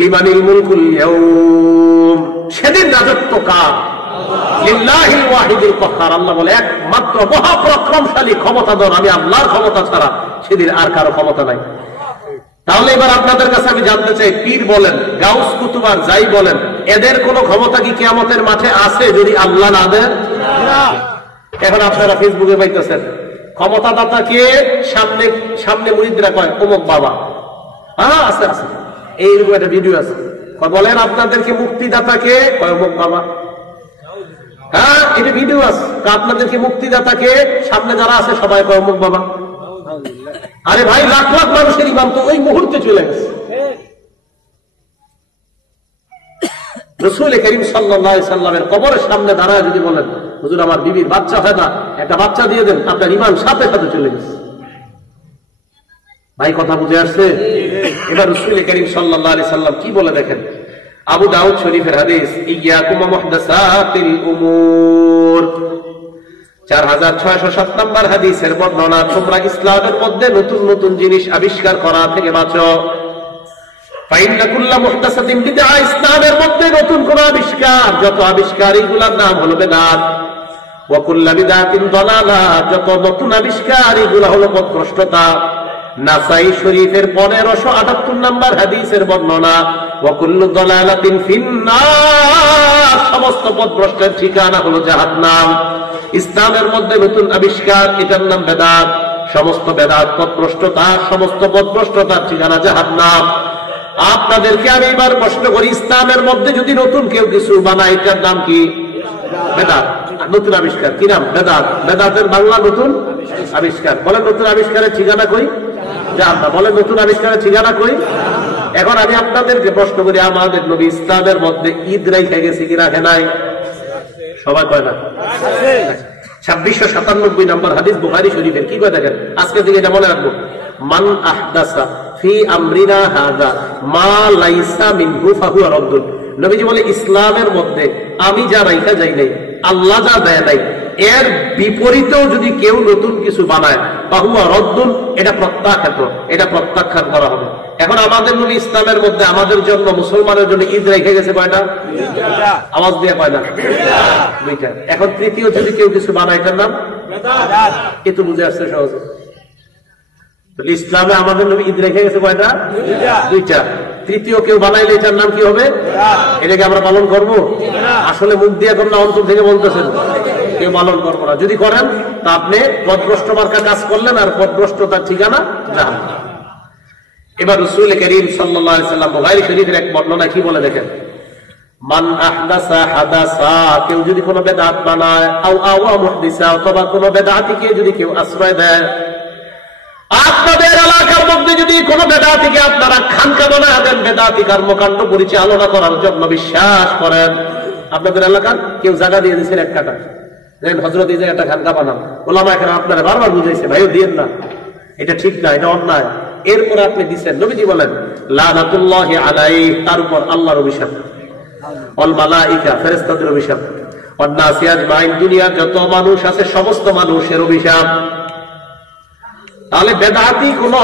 লিমানিল মুলকুল ইয়াউম, সেদিন রাজত্ব কার? লিল্লাহিল ওয়াহিদুল কাহ্হার। আল্লাহ বলে একমাত্র মহাপরাক্রমশালী ক্ষমতাধর আমি আল্লাহর ক্ষমতা ছাড়া সেদিন আর কারো ক্ষমতা নাই। তাহলে এবার আপনাদের কাছে আমি জানতে চাই, পীর বলেন, গাউস কুতুবার যাই বলেন, এদের কোনো ক্ষমতা কি কিয়ামতের মাঠে আছে যদি আল্লাহ না দেন? এখন আপনারা ফেসবুকে পাইতেছেন ক্ষমতাদাতা কে, সামনে সামনে মুরিদরা কয় অমুক বাবা। হ্যাঁ আছে আছে, এইরকম একটা ভিডিও আছে। বলেন আপনাদেরকে মুক্তিদাতা কে, কয় অমুক বাবা। হ্যাঁ এটা ভিডিও আছে। আপনাদেরকে মুক্তিদাতা কে, সামনে যারা আছে সবাই কয় অমুক বাবা। আরে ভাই লাখ লাখ মানুষের ইমাম তো ওই মুহূর্তে চলে গেছে। রাসূল করিম সাল্লাল্লাহু আলাইহি সাল্লামের কবরের সামনে দাঁড়ায় যদি বলেন হুজুর আমার বিবির বাচ্চা হয় না, একটা বাচ্চা দিয়ে দেন, আপনার ইমাম সাথে সাথে চলে গেছে। ভাই কথা বুঝে আসছে? এবার রাসূল করিম সাল্লাল্লাহু আলাইহি সাল্লাম কি বলে দেখেন, আবু দাউদ শরীফের হাদিস, ইয়াকুম মুহদাসাতিল উমুর, 4607 নম্বর হাদিসের বর্ণনা, তোমরা ইসলামের মধ্যে নতুন নতুন জিনিস আবিষ্কার করা থেকে বাঁচো। ফাইন্না কুল্লা মুহদাসাতিন বিদআ, ইসলামের মধ্যে নতুন কোন আবিষ্কার, যত আবিষ্কার এগুলোর নাম হলো বিদআত। ওয়া কুল্লা বিদআতিন দালালাহ, যত নতুন আবিষ্কার এগুলো হলো পথভ্রষ্টতা। নাসাই শরীফের 1578 নম্বর হাদিসের বর্ণনা, ওয়া কুল্লু দালালাতিন ফিন্নার, সমস্ত পথভ্রষ্টের ঠিকানা হলো জাহান্নাম। ইসলামের মধ্যে নতুন আবিষ্কার, এটার নাম বেদাত। সমস্ত বেদাত পথভ্রষ্টতা, সমস্ত পথভ্রষ্টতার ঠিকানা জাহান্নাম। আপনাদেরকে আমি এবার প্রশ্ন করি, ইসলামের মধ্যে যদি নতুন কেউ কিছু বানায়, এটার নাম কি? বেদাত। নতুন আবিষ্কার কি নাম? বেদাত। বেদাতের বাংলা নতুন আবিষ্কার। বলেন নতুন আবিষ্কারের ঠিকানা কই? জাহান্নাম। বলেন নতুন আবিষ্কারের ঠিকানা কই? এখন আমি আপনাদেরকে প্রশ্ন করি, আমাদের নবী ইসলামের মধ্যে ঈদ রেখে গেছে কি রাখে নাই? সবাই কয় না? 2697 নম্বর হাদিস বুখারী শরীফের, কি কয় দেখেন, আজকে থেকে এটা মনে রাখবো। মান আহদাসা ফি আমরিনা হাযা মা লাইসা মিনহু ফাহুয়া রাদ্দুন। নবীজি বলে, ইসলামের মধ্যে আমি যা রাইখা যাই নাই, আল্লাহ যা দেয় নাই, এর বিপরীতেও যদি কেউ নতুন কিছু বানায়, ফাহুয়া রাদ্দুন, এটা প্রত্যাখ্যাত, এটা প্রত্যাখ্যান করা হবে। এখন আমাদের নবী ইসলামের মধ্যে আমাদের জন্য, মুসলমানের জন্য ঈদ রেখে গেছে কয়টা? আওয়াজ দিয়ে কয়টা? দুইটা। এখন তৃতীয় যদি কেউ কিছু বানায়, এটার নাম বেদাত। এ তো বুঝে আসছে সহজে। ইসলামে আমাদের নবী ঈদ রেখে গেছে কয়টা? দুইটা। তৃতীয় কেউ বানাইলে এটার নাম কি হবে? এটাকে আমরা পালন করব? আসলে মুখ দিয়ে এখন না, অন্তর থেকে বলতেছেন কেউ পালন করবো না। যদি করেন তা আপনি পথভ্রষ্ট মার্কা কাজ করলেন, আর পথভ্রষ্টতার ঠিকানা জাহান্নাম। এবার রাসূল করিম সাল্লাল্লাহু আলাইহি ওয়াসাল্লাম বুখারী শরীফের এক বর্ণনায় কি বলে দেখেন, মান আহদাসা হাদাসা, কেউ যদি কোনো বেদাত বানায়, আও আওয়া মুহদিসা, অথবা কোনো বেদাতিকে যদি কেউ আশ্রয় দেয়। আপনাদের এলাকার মধ্যে যদি কোনো বেদাতিকে আপনারা খানকা বানায় দেন, বেদাতি কর্মকাণ্ড পরিচালনা করার জন্য বিশ্বাস করেন, আপনাদের এলাকার কেউ জায়গা দিয়ে দিয়েছেন এক কাটা, হযরত এই জায়গাটা খানকা বানান, ওলামা এখানে আপনারা বারবার বুঝাইছে, ভাইও দিয়েন না, এটা ঠিক না, এটা অন্যায়। এরপরে আপনি দিচ্ছেন, নবীজি বলেন লানাতুল্লাহি আলাইহি, তার উপর আল্লাহর অভিশাপ, ওয়াল মালাইকা, ফেরেশতাদের অভিশাপ, ওয়ান নাসি আজমাইন, দুনিয়ার যত মানুষ আছে সমস্ত মানুষের অভিশাপ। তাহলে বেদাতি কোন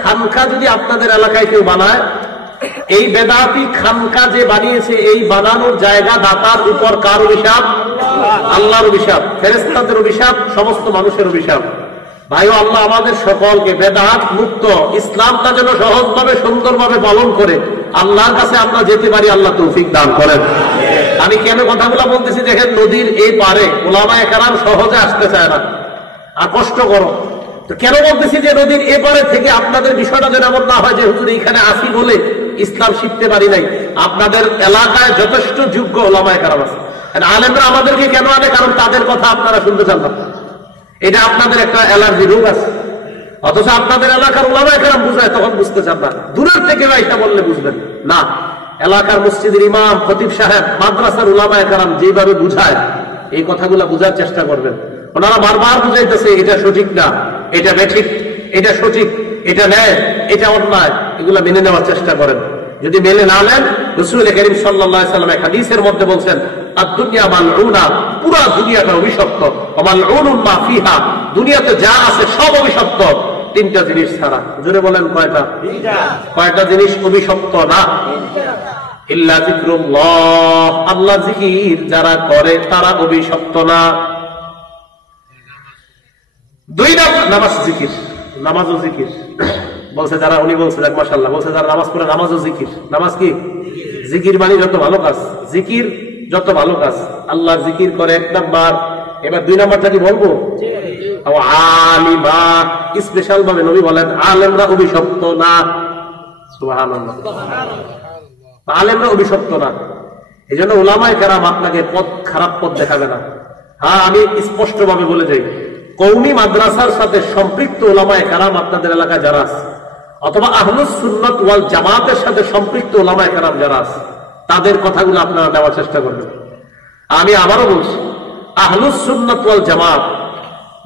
খানকা যদি আপনাদের এলাকায় কেউ বানায়, এই বেদাতি খানকা যে বানিয়েছে, এই বানানোর জায়গা দাতার উপর কার অভিশাপ? আল্লাহর অভিশাপ, ফেরেশতাদের অভিশাপ, সমস্ত মানুষের অভিশাপ। ভাইও, আল্লাহ আমাদের সকলকে বেদাত মুক্ত ইসলামটা যেন সহজভাবে সুন্দরভাবে পালন করে আল্লাহর কাছে আমরা যেতে পারি, আল্লাহ তৌফিক দান করেন। আমি কেন কথাগুলো বলতেছি, দেখেন নদীর এই পারে ওলামায়ে কেরাম সহজে আসতে চায় না, আর কষ্ট করো। তো কেন বলতেছি যে নদীর এপারে থেকে আপনাদের বিষয়টা যেন এমন না হয় যে হুজুর এইখানে আসি বলে ইসলাম শিখতে পারি নাই। আপনাদের এলাকায় যথেষ্ট যোগ্য ওলামায়ে কেরাম আছে, আলেমরা আমাদেরকে কেন আনে? কারণ তাদের কথা আপনারা শুনতে চান না, এটা আপনাদের একটা অ্যালার্জি রোগ আছে। অথচ আপনাদের এলাকার ওলামায়ে কেরাম বুঝায়, তখন বুঝতে চান না, দূরের থেকে এটা বললে বুঝবেন না। এলাকার মসজিদের ইমাম, খতিব সাহেব, মাদ্রাসার ওলামায়ে কেরাম যেভাবে বুঝায়, এই কথাগুলো বুঝার চেষ্টা করবেন। ওনারা বারবার বুঝাইতেছে এটা সঠিক না, এটা বেঠিক, এটা সঠিক, এটা ন্যায়, এটা অন্যায়, এগুলো মেনে নেওয়ার চেষ্টা করেন। যদি মেনে না নেন, রাসূল করিম সাল্লাল্লাহু আলাইহি ওয়াসাল্লাম হাদিসের মধ্যে বলছেন, আদ-দুনিয়া মালউনা, পুরা দুনিয়াটা অভিশপ্ত, ওয়া মালউনুন মা ফিহা, দুনিয়াতে যা আছে সব অভিশপ্ত, তিনটা জিনিস ছাড়া। জোরে বলেন কয়টা? কয়টা জিনিস অভিশপ্ত না? ইল্লা যিকরুল্লাহ, আল্লাহ জিকির যারা করে তারা অভিশপ্ত না। দুই নাম্বার নামাজ জিকির, নামাজও জিকির বলছে যারা, উনি বলছে মাশাআল্লাহ, বলছে যারা নামাজ পড়ে নামাজও জিকির। নামাজ কি? জিকির মানে যত ভালো কাজ, জিকির যত ভালো কাজ, আল্লাহ জিকির করে এক নাম্বার। এবার দুই নাম্বারটা কি বলবো? আলিমা, স্পেশাল ভাবে নবী বলেন আলেমরা অভিশপ্ত না। সুবহানাল্লাহ, আলেমরা অভিশপ্ত না। এই জন্য ওলামায়ে কেরাম আপনাকে পথ, খারাপ পথ দেখাবে না। হ্যাঁ, আমি স্পষ্ট ভাবে বলে যাই, কওমি মাদ্রাসার সাথে সম্পৃক্ত ওলামায়ে কেরাম আপনাদের এলাকায় যারা আছে, অথবা আহলুস সুন্নাত ওয়াল জামাতের সাথে সম্পৃক্ত ওলামায়ে কেরাম যারা আছে, তাদের কথাগুলো আপনারা নেওয়ার চেষ্টা করবেন। আমি আবারও বলছি, আহলুস সুন্নাত ওয়াল জামাত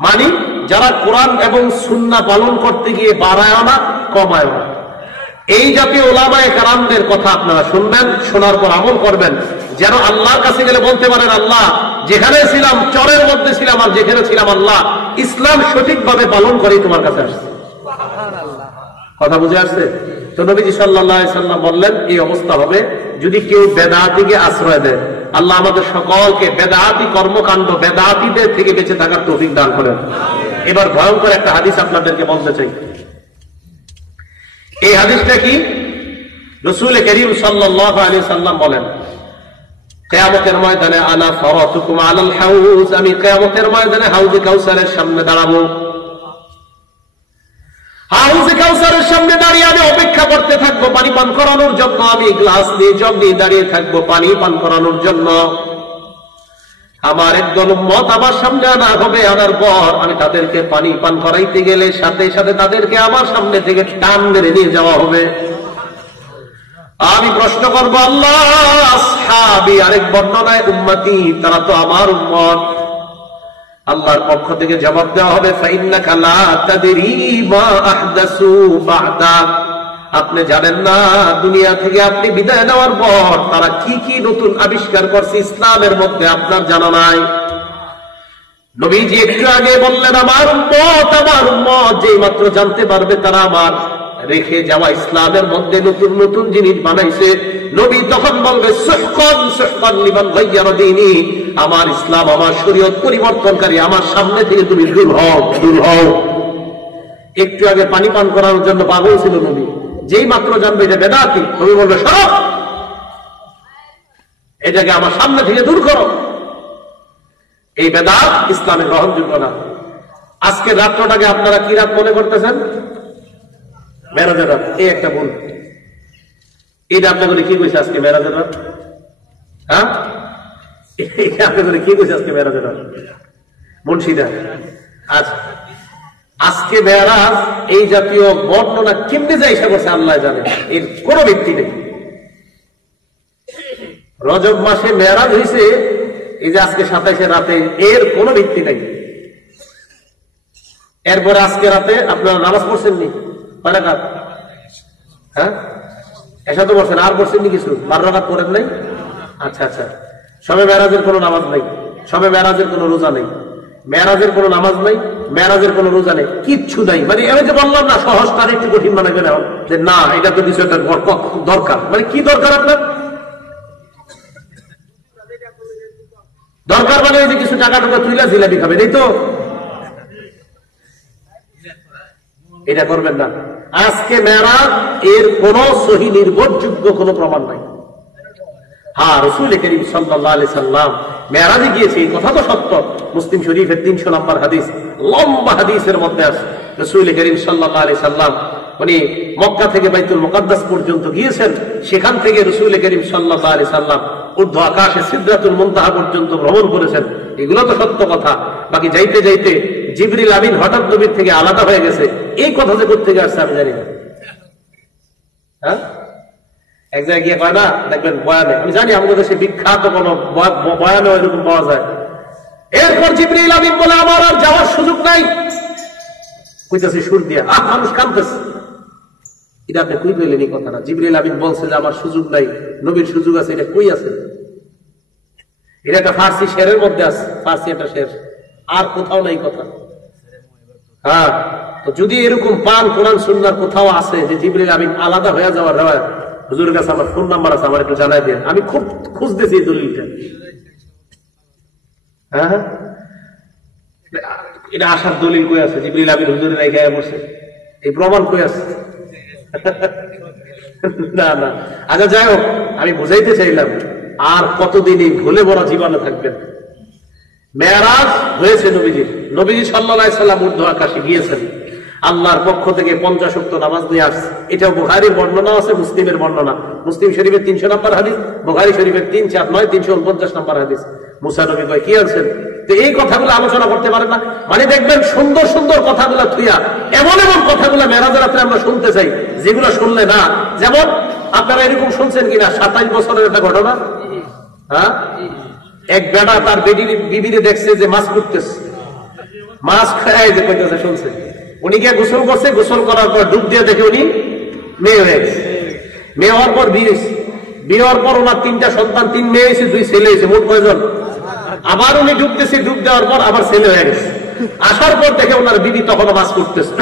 মানে যারা কোরআন এবং সুন্নাহ পালন করতে গিয়ে বাড়ায় না, কমায় না, এই জাতীয় ওলামায়ে কেরামদের কথা আপনারা শুনবেন, শোনার পর আমল করবেন, যেন আল্লাহর কাছে গেলে বলতে পারেন, আল্লাহ যেখানে ছিলাম চরের মধ্যে ছিলাম আর যেখানে ছিলাম আল্লাহ ইসলাম সঠিকভাবে পালন করে তোমার কাছে আসছে। কথা বুঝে আসছে? তো নবীজি সাল্লাল্লাহু আলাইহি সাল্লাম বললেন এই অবস্থা হবে যদি কেউ বেদাতিকে আশ্রয় দেয়। আল্লাহ আমাদের সকলকে বেদাতি কর্মকাণ্ড বেদাতিদের থেকে বেঁচে থাকার তৌফিক দান করেন। এবার ভয়ঙ্কর একটা হাদিস আপনাদেরকে বলতে চাই। এই হাদিসটা কি? রাসূল করিম সাল্লাল্লাহু আলাইহি সাল্লাম বলেন কিয়ামতের ময়দানে আনা ফারাতুকুম আলাল হাউজ, আমি কিয়ামতের ময়দানে হাউজে কাউসারের সামনে দাঁড়াবো। হাউজে কাউসারের সামনে দাঁড়িয়ে আমি অপেক্ষা করতে থাকবো পানি পান করানোর জন্য। আমি গ্লাস নিয়ে জগ নিয়ে দাঁড়িয়ে থাকবো পানি পান করানোর জন্য। আমার একদল উম্মত আমার সামনে আনা হবে। আনার পর আমি তাদেরকে পানি পান করাইতে গেলে সাথে সাথে তাদেরকে আমার সামনে থেকে টান মেরে নিয়ে যাওয়া হবে। আমি প্রশ্ন করবো আল্লাহ আসহাবি, আরেক বর্ণনায় উম্মতি, তারা তো আমার উম্মত। আল্লাহর পক্ষ থেকে জবাব দেওয়া হবে ফাইন্নাকা লা তাদরি মা আহদাসু বা'দাক, আপনি জানেন না দুনিয়া থেকে আপনি বিদায় নেওয়ার পর তারা কি কি নতুন আবিষ্কার করছে ইসলামের মধ্যে আপনার জানা নাই। নবীজি একটু আগে বললেন আমার উম্মত যেই মাত্র জানতে পারবে তারা আমার রেখে যাওয়া ইসলামের মধ্যে নতুন নতুন জিনিস বানাইছে, নবী তখন বলবে সুহকান সুহকান লিমান গায়্যারা দীনি, আমার ইসলাম আমার শরীয়ত পরিবর্তনকারী, আমার সামনে থেকে তুমি দূর হও দূর হও। একটু আগে পানি পান করার জন্য পাগল ছিল নবী, যেই মাত্র জানবে এটা বেদাতি, নবী বলবে সরো, এটাকে আমার সামনে থেকে দূর করো। এই বেদাত ইসলামে গ্রহণযোগ্য না। আজকে রাত্রটাকে আপনারা কি রাত মনে করতেছেন? মেরাজের রাত। এই একটা ভুল। এটা আপনাদের কি কইছে আজকে মেরাজের রাত? হ্যাঁ, আপনাদের কি কইছে আজকে মেরাজের রাত? মুন্সিদা। আচ্ছা, আজকে মেরাজ এই জাতীয় বর্ণনা কেমনে যায় সে বলছে আল্লাহ জানে, এর কোনো ভিত্তি নেই। রজব মাসে মেরাজ হয়েছে এই যে আজকে 27 রাতে, এর কোনো ভিত্তি নেই। এরপরে আজকে রাতে আপনারা নামাজ পড়ছেন নি? কয় রাকাত? হ্যাঁ, এসা তো বলছেন, আর পড়ছেন নি কিছু? 12 রাকাত পড়েন নাই? আচ্ছা আচ্ছা। শবে মেরাজের কোনো নামাজ নেই, শবে মেরাজের কোনো রোজা নেই, মেরাজের কোনো নামাজ নেই, মেরাজের কোনো রোজা নেই, কিচ্ছু নাই। মানে আমি যে বললাম না সহজ, তার একটু কঠিন বানাবে না যে না এটা তো কিছু একটা দরকার। মানে কি দরকার আপনার? দরকার মানে যে কিছু টাকা টাকা তুইলা জিলাপি খাবেন, এই তো? এটা করবেন না। আজকে মেরাজ এর কোন সহি নির্ভরযোগ্য কোন প্রমাণ নাই। হ্যাঁ, রাসূল করিম সাল্লাল্লাহু আলাইহি সাল্লাম মেরাজে গিয়েছে, এই কথা তো সত্য। মুসলিম শরীফের 300 নম্বর হাদিস, লম্বা হাদিসের মধ্যে আছে রাসূল করিম সাল্লাল্লাহু আলাইহি সাল্লাম উনি মক্কা থেকে বাইতুল মুকাদ্দাস পর্যন্ত গিয়েছেন। সেখান থেকে রাসূল করিম সাল্লাল্লাহু আলাইহি সাল্লাম ঊর্ধ্ব আকাশে সিদরাতুল মুনতাহা পর্যন্ত ভ্রমণ করেছেন। এগুলো তো সত্য কথা। বাকি যাইতে যাইতে জিবরিল আমিন হঠাৎ নবীর থেকে আলাদা হয়ে গেছে, এই কথা যে কোথেকে আসছে আমি জানি না। হ্যাঁ, এক জায়গায় গিয়ে কয় না দেখবেন বয়ানে, আমি জানি আমাদের দেশে বিখ্যাত কোন বয়ানে এরকম পাওয়া যায়। এরপর জিবরিল আমিন বলে আমার আর যাওয়ার সুযোগ নাই, কইতাছে সুর দিয়া, মানুষ কাঁদতেছে। এটা আপনি কই পেলেন এই কথাটা? জিবরিল আমিন বলছে যে আমার সুযোগ নাই, নবীর সুযোগ আছে, এটা কই আছে? এটা একটা ফার্সি শেরের মধ্যে আছে, ফার্সি একটা শের, আর কোথাও নাই কথা। হ্যাঁ, তো যদি এরকম পান কোরআন সুন্নাহর কোথাও আছে যে জিবরিল আমিন আলাদা হয়ে যাওয়ার রেওয়ায়াত, হুজুরের কাছে আমার ফোন নাম্বার আছে, আমার একটু জানাই দেন, আমি খুব খুঁজতেছি এই দলিলটা। হ্যাঁ, এটা আসার দলিল কই আছে? জিবরিল আমিন হুজুরের রেখে বসে, এই প্রমাণ কই আছে? না না। আচ্ছা, যাই হোক, আমি বুঝাইতে চাইলাম আর কতদিন এই ভুলে বড় জীবনে থাকবেন। মেরাজ হয়েছে নবীজির, নবীজি সাল্লাল্লাহু আলাইহি সাল্লাম ঊর্ধ্ব আকাশে গিয়েছেন, আল্লাহর পক্ষ থেকে 50 ওয়াক্ত নামাজ নিয়ে আসছে। এটাও বুখারীর বর্ণনা আছে, মুসলিমের বর্ণনা। মুসলিম শরীফের 300 নম্বর হাদিস, বুখারী শরীফের 349 349 নম্বর হাদিস। মুসা নবী কয় কি আনছেন? তো এই কথাগুলো আলোচনা করতে পারেন না। মানে দেখবেন সুন্দর সুন্দর কথাগুলো থুইয়া এমন এমন কথাগুলো মেরাজের রাতে আমরা শুনতে চাই যেগুলো শুনলে না। যেমন আপনারা এরকম শুনছেন কিনা 27 বছরের একটা ঘটনা। হ্যাঁ, এক বেটা তার বিবিরে দেখছে যে মাছ কুটতেছে, মাছ খায় যে কইতেছে শুনছে। উনি গিয়ে গোসল করছে, গোসল করার পর ডুব দিয়ে দেখে উনি মেয়ে হয়ে গেছে। মেয়ে হওয়ার পর বিয়ে হওয়ার পর ওনার 3টা সন্তান, 3 মেয়ে হয়েছে 2 ছেলে হয়েছে, মোট কয়জন? আবার উনি ডুবতেছে, ডুব দেওয়ার পর আবার ছেলে হয়ে গেছে। আসার পর দেখে ওনার বিবি তখনও মাছ করতেছে।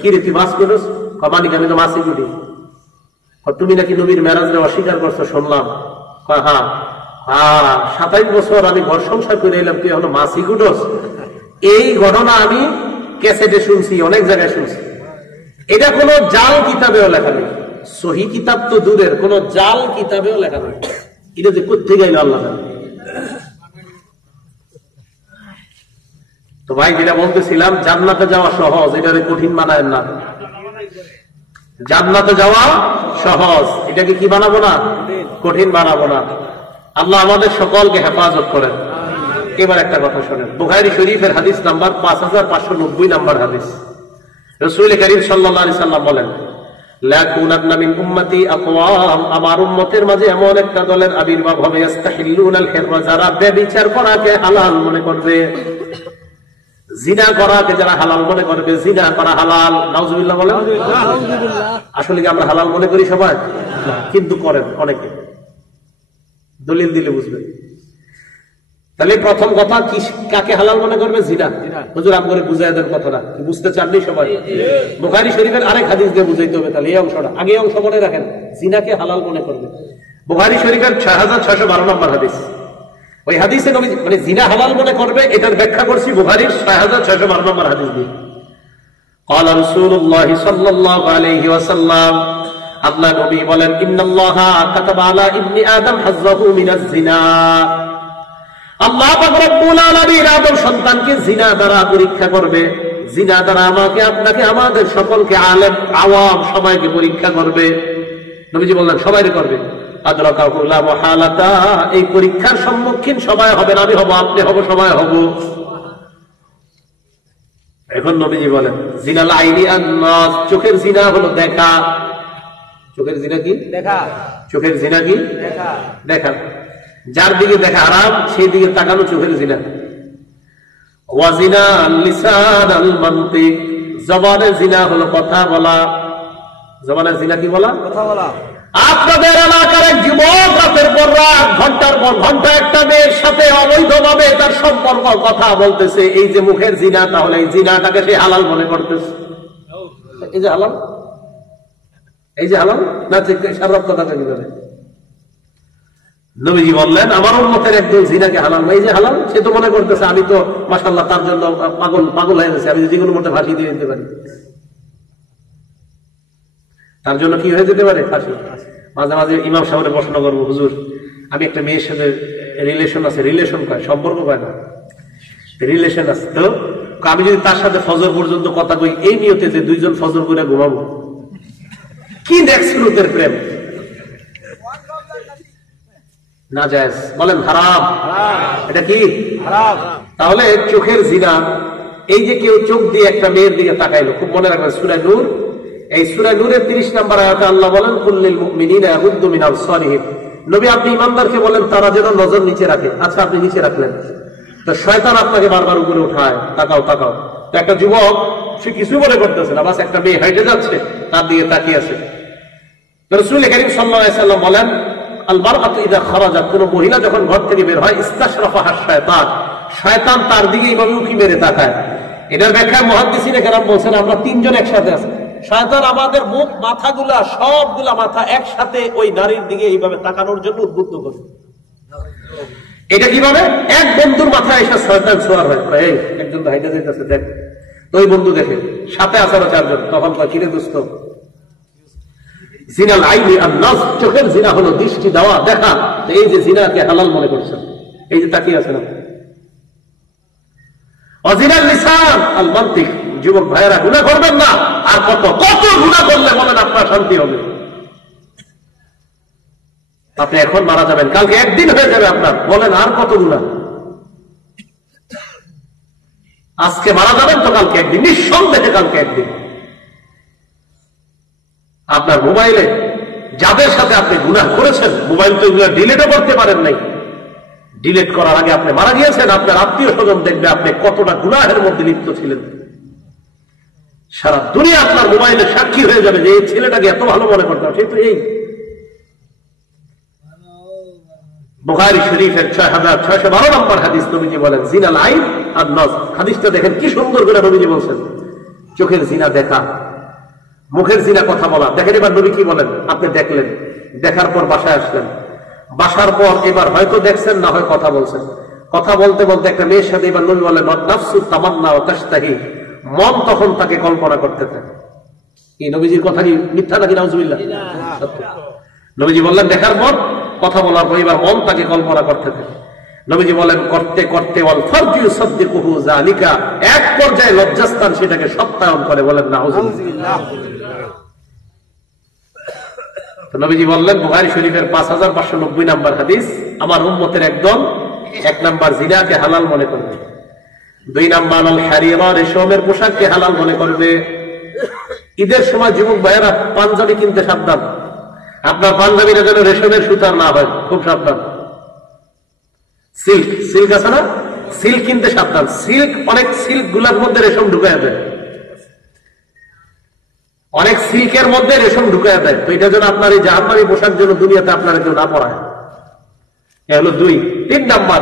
কি রে তুই মাছ করস? কমানি আমি তো মাছই করি। তুমি নাকি নবীর মেরাজরে অস্বীকার করছো শুনলাম। হ্যাঁ 27 বছর আমি ঘর সংসার করে এলাম, তুই এখনো মাছই কুটস? এই ঘটনা আমি ক্যাসেটে শুনছি, অনেক জায়গায় শুনছি। এটা কোন জাল কিতাবেও লেখা নেই, সহি কিতাব তো দূরের, কোন জাল কিতাবেও লেখা নেই। এটা যে কোথেকে গেল আল্লাহ। তো ভাই যেটা বলতেছিলাম, জান্নাতে যাওয়া সহজ, এটারে কঠিন বানায় না। জান্নাতে যাওয়া সহজ, এটাকে কি বানাবো না, কঠিন বানাবো না। আল্লাহ আমাদের সকলকে হেফাজত করেন। এবার একটা কথা শোনেন, বুখারী শরীফের হাদিস নাম্বার 5590 নাম্বার হাদিস। রাসূল কারীম সাল্লাল্লাহু আলাইহি সাল্লাম বলেন, লা কুনান্না মিন উম্মতি আকওয়াম, আমার উম্মতের মাঝে এমন একটা দলের আবির্ভাব হবে, ইস্তাহিল্লুনাল হিররা, যারা ব্যভিচার করাকে হালাল মনে করবে, জিনা করাকে যারা হালাল মনে করবে। জিনা করা হালাল, নাউজুবিল্লাহ বলেন। আসলে কি আমরা হালাল মনে করি সবাই? কিন্তু করেন অনেকে, দলিল দিলে বুঝবেন। তাহলে প্রথম কথা কি, কাকে হালাল মনে করবে? জিনা। হুজুর আম করে বুঝাই দেন কথাটা, বুঝতে চাননি সবাই? বুখারী শরীফের আরেক হাদিস দিয়ে বুঝাইতে হবে। তাহলে এই অংশটা আগে, অংশ মনে রাখেন, জিনাকে হালাল মনে করবে। বুখারী শরীফের 6612 নম্বর হাদিস। ওই হাদিসে নবী মানে জিনা হালাল মনে করবে, এটার ব্যাখ্যা করছি বুখারীর 6612 নম্বর হাদিস দিয়ে। قال رسول الله صلى الله عليه وسلم, আল্লাহ নবী বলেন, ইন্নাল্লাহা কাতাবা আলা ইবনি আদম হাজ্জাহু মিনাজ জিনা, আল্লাহ পাক রব্বুল আলামিন আদম সন্তানকে জিনা দ্বারা পরীক্ষা করবে। জিনা দ্বারা আমাকে, আপনাকে, আমাদের সকলকে, আলেম আওয়াম সবাইকে পরীক্ষা করবে। নবীজি বললেন সবাইকে করবে। আদরাকাহু লা মুহালাতা, এই পরীক্ষার সম্মুখীন সবাই হবেন, আমি হব, আপনি হব, সবাই হব। এখন নবীজি বলেন, জিনাল আইনি আন-নাস, চোখের জিনা হলো দেখা। চোখের জিনা কি? দেখা। চোখের জিনা কি? দেখা। দেখা, যার দিকে দেখা হারাম সেই দিকে তাকানো চোখের জিনা। ওয়া জিনা লিসান আল মানতিক, জবানের জিনা হলো কথা বলা। জবানের জিনা কি বলা? কথা বলা। আপনাদের এলাকার এক যুবক রাতের পর রাত, ঘন্টার পর ঘন্টা একটা মেয়ের সাথে অবৈধভাবে তার সম্পর্ক, কথা বলতেছে, এই যে মুখের জিনা, তাহলে এই জিনাটাকে সে হালাল মনে করতেছে। এই যে হালাল, এই যে হালাল না, সারাপ কথাটা কিভাবে? নবীজি বললেন, আমার উম্মতের একজন জিনাকে হালাল, এই যে হালাল, সে তো মনে করতেছে আমি তো মাশাআল্লাহ তার জন্য পাগল হয়ে গেছে, আমি যে কোনো মধ্যে ফাঁসি দিয়ে দিতে পারি। তার জন্য কি হয়ে যেতে পারে? ফাঁসি। মাঝে মাঝে ইমাম সাহেবের প্রশ্ন করবো, হুজুর আমি একটা মেয়ের সাথে রিলেশন আছে, রিলেশন কয়, সম্পর্ক কয় না, রিলেশন আছে, তো আমি যদি তার সাথে ফজর পর্যন্ত কথা কই, এই নিয়তে যে দুইজন ফজর করে ঘুমাবো, কি দেখছেন ওদের প্রেম? না জায়েজ, বলেন হারাম। এটা কি হারাম? তাহলে চোখের জিনা, এই যে কেউ চোখ দিয়ে একটা মেয়ের দিকে তাকাইলো, খুব মনে রাখবেন, সূরা নূর, এই সূরা নূরের 30 নম্বর আয়াতে আল্লাহ বলেন, কুল্লিল মুমিনিনা ইয়াগুদ্দু মিন আবসারিহিম, নবী আপনি ইমানদারকে বলেন তারা যেন নজর নিচে রাখে। আচ্ছা আপনি নিচে রাখলেন, তো শয়তান আপনাকে বারবার উপরে উঠায়, তাকাও তাকাও। তো একটা যুবক, সে কিছু মনে করতেছে না, বাস একটা মেয়ে হেঁটে যাচ্ছে, তার দিকে তাকিয়ে আছে। রাসূল কারীম সাল্লাল্লাহু আলাইহি সাল্লাম বলেন, আল মারআতু ইযা খারাজাত, কোন মহিলা যখন ঘর থেকে বের হয়, ইস্তাশরাফাহা শায়তান, শয়তান তার দিকে এইভাবে উকি মেরে তাকায়। এটার ব্যাখ্যা মুহাদ্দিসিনে কেরাম বলছেন, আমরা তিনজন একসাথে আছি, শয়তান আমাদের মুখ, মাথাগুলা, সবগুলা মাথা একসাথে ওই নারীর দিকে এইভাবে তাকানোর জন্য উদ্বুদ্ধ করে। এটা কিভাবে? এক বন্ধুর মাথায় এসে শয়তান সোয়ার হয়, এই একজন ভাইটা যাইতেছে দেখ, তো ওই বন্ধু দেখে সাথে আসার 4 জন, তখন কয় কিরে দোস্ত, জিনাল আইনি আন-নাস, চোখের জিনা হলো দৃষ্টি দেওয়া, দেখা। এই যে জিনাকে হালাল মনে করছেন, এই যে তাকিয়ে আছেন আপনি। অজিনাল লিসান আল মানতিক, যুবক ভাইয়েরা গুনাহ করবেন না। আর কত কত গুনাহ করলে বলেন আপনার শান্তি হবে? আপনি এখন মারা যাবেন, কালকে একদিন হয়ে যাবে আপনার, বলেন আর কত গুনাহ? আজকে মারা যাবেন তো কালকে একদিন, নিঃসন্দেহে কালকে একদিন। আপনার মোবাইলে যাদের সাথে আপনি গুনাহ করেছেন, মোবাইল তো এগুলো ডিলিটও করতে পারেন নাই, ডিলিট করার আগে আপনি মারা গিয়েছেন, আপনার আত্মীয় স্বজন দেখবে আপনি কতটা গুনাহের মধ্যে লিপ্ত ছিলেন। সারা দুনিয়া আপনার মোবাইলে সাক্ষী হয়ে যাবে যে এই ছেলেটাকে এত ভালো মনে করতাম, সে তো এই বুখারী শরীফের 6612 নম্বর হাদিস, নবীজি বলেন জিনাল আইন আর নজ। হাদিসটা দেখেন কি সুন্দর করে নবীজি বলছেন, চোখের জিনা দেখা, মুখের জিনা কথা বলা। দেখেন এবার নবী কি বলেন, আপনি দেখলেন, দেখার পর বাসায় আসলেন, বাসার পর এবার হয়তো দেখছেন না হয় কথা বলছেন, কথা বলতে বলতে একটা মেয়ের সাথে এবার নবী বলেন নাফসু তামান্না ওয়া তাশতাহি, মন তখন তাকে কল্পনা করতে থাকে। এই নবীজির কথা কি মিথ্যা নাকি নাউজুবিল্লাহ? সত্য। নবীজি বললেন দেখার পর কথা বলার পর এবার মন তাকে কল্পনা করতে থাকে। নবীজি বলেন করতে করতে ওয়াল ফারজু ইউসাদ্দিকুহু যালিকা, এক পর্যায়ে লজ্জাস্থান সেটাকে সত্যায়ন করে, বলেন নাউজুবিল্লাহ। তো নবীজি বললেন বুখারী শরীফের 5590 নম্বর হাদিস, আমার উম্মতের একদল 1 নাম্বার জিনাকে হালাল মনে করবে, 2 নাম্বার আল হারিরা রেশমের পোশাককে হালাল মনে করবে। ঈদের সময় যুবক ভাইয়েরা পাঞ্জাবি কিনতে সাবধান, আপনার পাঞ্জাবিটা যেন রেশমের সুতার না হয়, খুব সাবধান। সিল্ক, সিল্ক আছে না, সিল্ক কিনতে সাবধান। সিল্ক, অনেক সিল্ক গুলার মধ্যে রেশম ঢুকায় দেয়, অনেক সিল্কের মধ্যে রেশম ঢুকায় দেয়। তো এটা যেন আপনার এই জাহান্নামী পোশাক যেন দুনিয়াতে আপনার কেউ না পড়ায়। এ হলো 2। 3 নাম্বার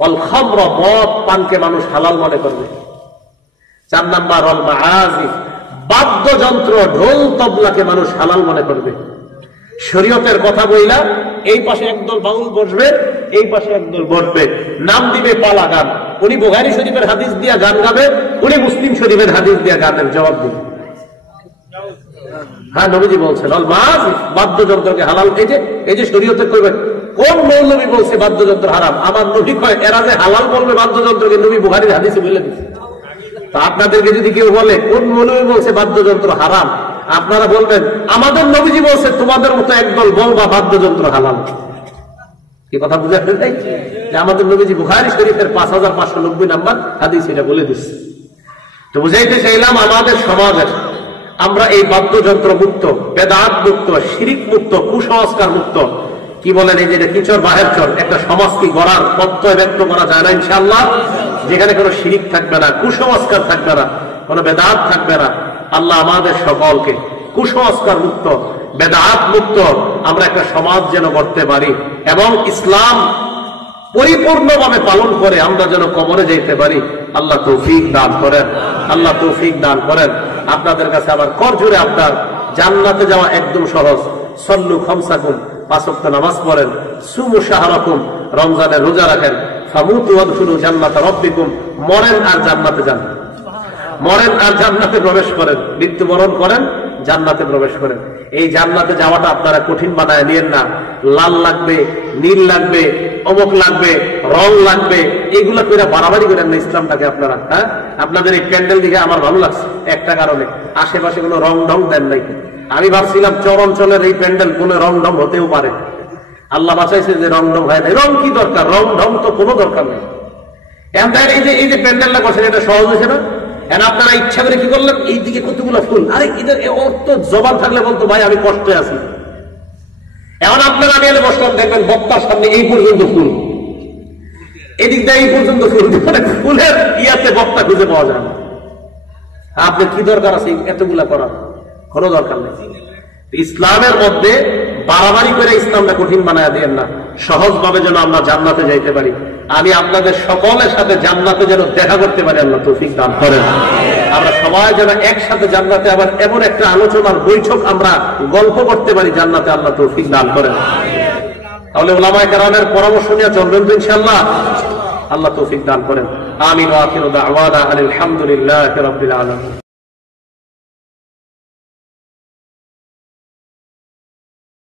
অল খামর, মদ পানকে মানুষ হালাল মনে করবে। 4 নাম্বার অল মাআজিফ, বাদ্যযন্ত্র ঢোল তবলাকে মানুষ হালাল মনে করবে। শরীয়তের কথা বইলা এই পাশে একদল বাউল বসবে, এই পাশে একদল বসবে, নাম দিবে পালা গান। উনি বুখারী শরীফের হাদিস দিয়া গান গাবে, উনি মুসলিম শরীফের হাদিস দিয়া গানের জবাব দিবে। হ্যাঁ, নবীজি বলছেন অল মাআজিফ, বাদ্যযন্ত্রকে হালাল। এই যে শরীয়তের কইবে, কোন মৌলবী বলছে বাদ্যযন্ত্র হারাম? আমার নবী কয় এরা যে হালাল বলবে বাদ্যযন্ত্রকে, নবী বুখারীর হাদিসে বলে দিয়েছে। তো আপনাদেরকে যদি কেউ বলে কোন মৌলবী বলছে বাদ্যযন্ত্র হারাম, আপনারা বলবেন আমাদের নবীজি বলছে, তোমাদের মতো একদল বলবা বাদ্যযন্ত্র হালাল। কি কথা বুঝে আসলে তাই যে আমাদের নবীজি বুখারী শরীফের 5590 নম্বর হাদিস এটা বলে দিচ্ছে। তো বুঝাইতে চাইলাম আমাদের সমাজের আমরা এই বাদ্যযন্ত্র মুক্ত, বেদাত মুক্ত, শিরিক মুক্ত, কুসংস্কার মুক্ত, কি বলেন এই যে কিচর বাহের চর একটা সমাজ কি গড়ার প্রত্যয় ব্যক্ত করা যায় না ইনশাআল্লাহ? যেখানে কোনো শিরিক থাকবে না, কুসংস্কার থাকবে না, কোনো বেদাত থাকবে না। আল্লাহ আমাদের সকলকে কুসংস্কার মুক্ত, বেদাত মুক্ত আমরা একটা সমাজ যেন গড়তে পারি, এবং ইসলাম পরিপূর্ণভাবে পালন করে আমরা যেন কবরে যেতে পারি। আল্লাহ তৌফিক দান করেন, আল্লাহ তৌফিক দান করেন। আপনাদের কাছে আবার করজোরে আপনার জান্নাতে যাওয়া একদম সহজ। সল্লু খামসাকুম, 5 ওয়াক্ত নামাজ পড়েন, সুমু শাহরাকুম, রমজানের রোজা রাখেন, ফামুতু ওয়াদখুলু জান্নাতা রাব্বিকুম, মরেন আর জান্নাতে যান, মরেন আর জান্নাতে প্রবেশ করেন, মৃত্যুবরণ করেন, জান্নাতে প্রবেশ করেন। এই জান্নাতে যাওয়াটা আপনারা কঠিন বানায় নিয়েন না। লাল লাগবে, নীল লাগবে, অমুক লাগবে, রং লাগবে, এগুলা করে বাড়াবাড়ি করেন না ইসলামটাকে আপনারা। হ্যাঁ, আপনাদের এই প্যান্ডেল দেখে আমার ভালো লাগছে একটা কারণে, আশেপাশে কোনো রং ঢং দেন নাই। আমি ভাবছিলাম চর অঞ্চলের এই প্যান্ডেল কোনো রং ঢং হতেও পারে, আল্লাহ বাঁচাইছে যে রং ঢং হয় না। রং কি দরকার, রং ঢং তো কোনো দরকার নেই। এই যে প্যান্ডেলটা করছেন এটা সহজ হয়েছে না? আপনারা ইচ্ছা করে কি করলেন, এই দিকে কতগুলো ফুল, আরে এদের অর্থ জবান থাকলে বলতো ভাই আমি কষ্টে আছি। এখন আপনারা আমি এলে বসলাম, দেখবেন বক্তার সামনে এই পর্যন্ত ফুল, এদিক দিয়ে এই পর্যন্ত ফুল, মানে ফুলের ইয়াতে বক্তা খুঁজে পাওয়া যায় না। আপনি কি দরকার আছে এতগুলা করার? কোনো দরকার নেই। ইসলামের মধ্যে বাড়াবাড়ি করে ইসলামটা কঠিন বানায় দেন না, সহজ ভাবে যেন আমরা জান্নাতে যাইতে পারি। আমি আপনাদের সকলের সাথে জান্নাতে যেন দেখা করতে পারি, আল্লাহ তৌফিক দান করেন। আমরা সবাই যেন একসাথে জান্নাতে আবার এমন একটা আলোচনার বৈঠক আমরা গল্প করতে পারি জান্নাতে, আল্লাহ তৌফিক দান করেন। তাহলে উলামায়ে কেরামের পরামর্শ নিয়ে চলবেন তো ইনশাআল্লাহ, আল্লাহ তৌফিক দান করেন। আমিন ওয়া আখিরু দাওয়ানা আলহামদুলিল্লাহি রাব্বিল আলামিন।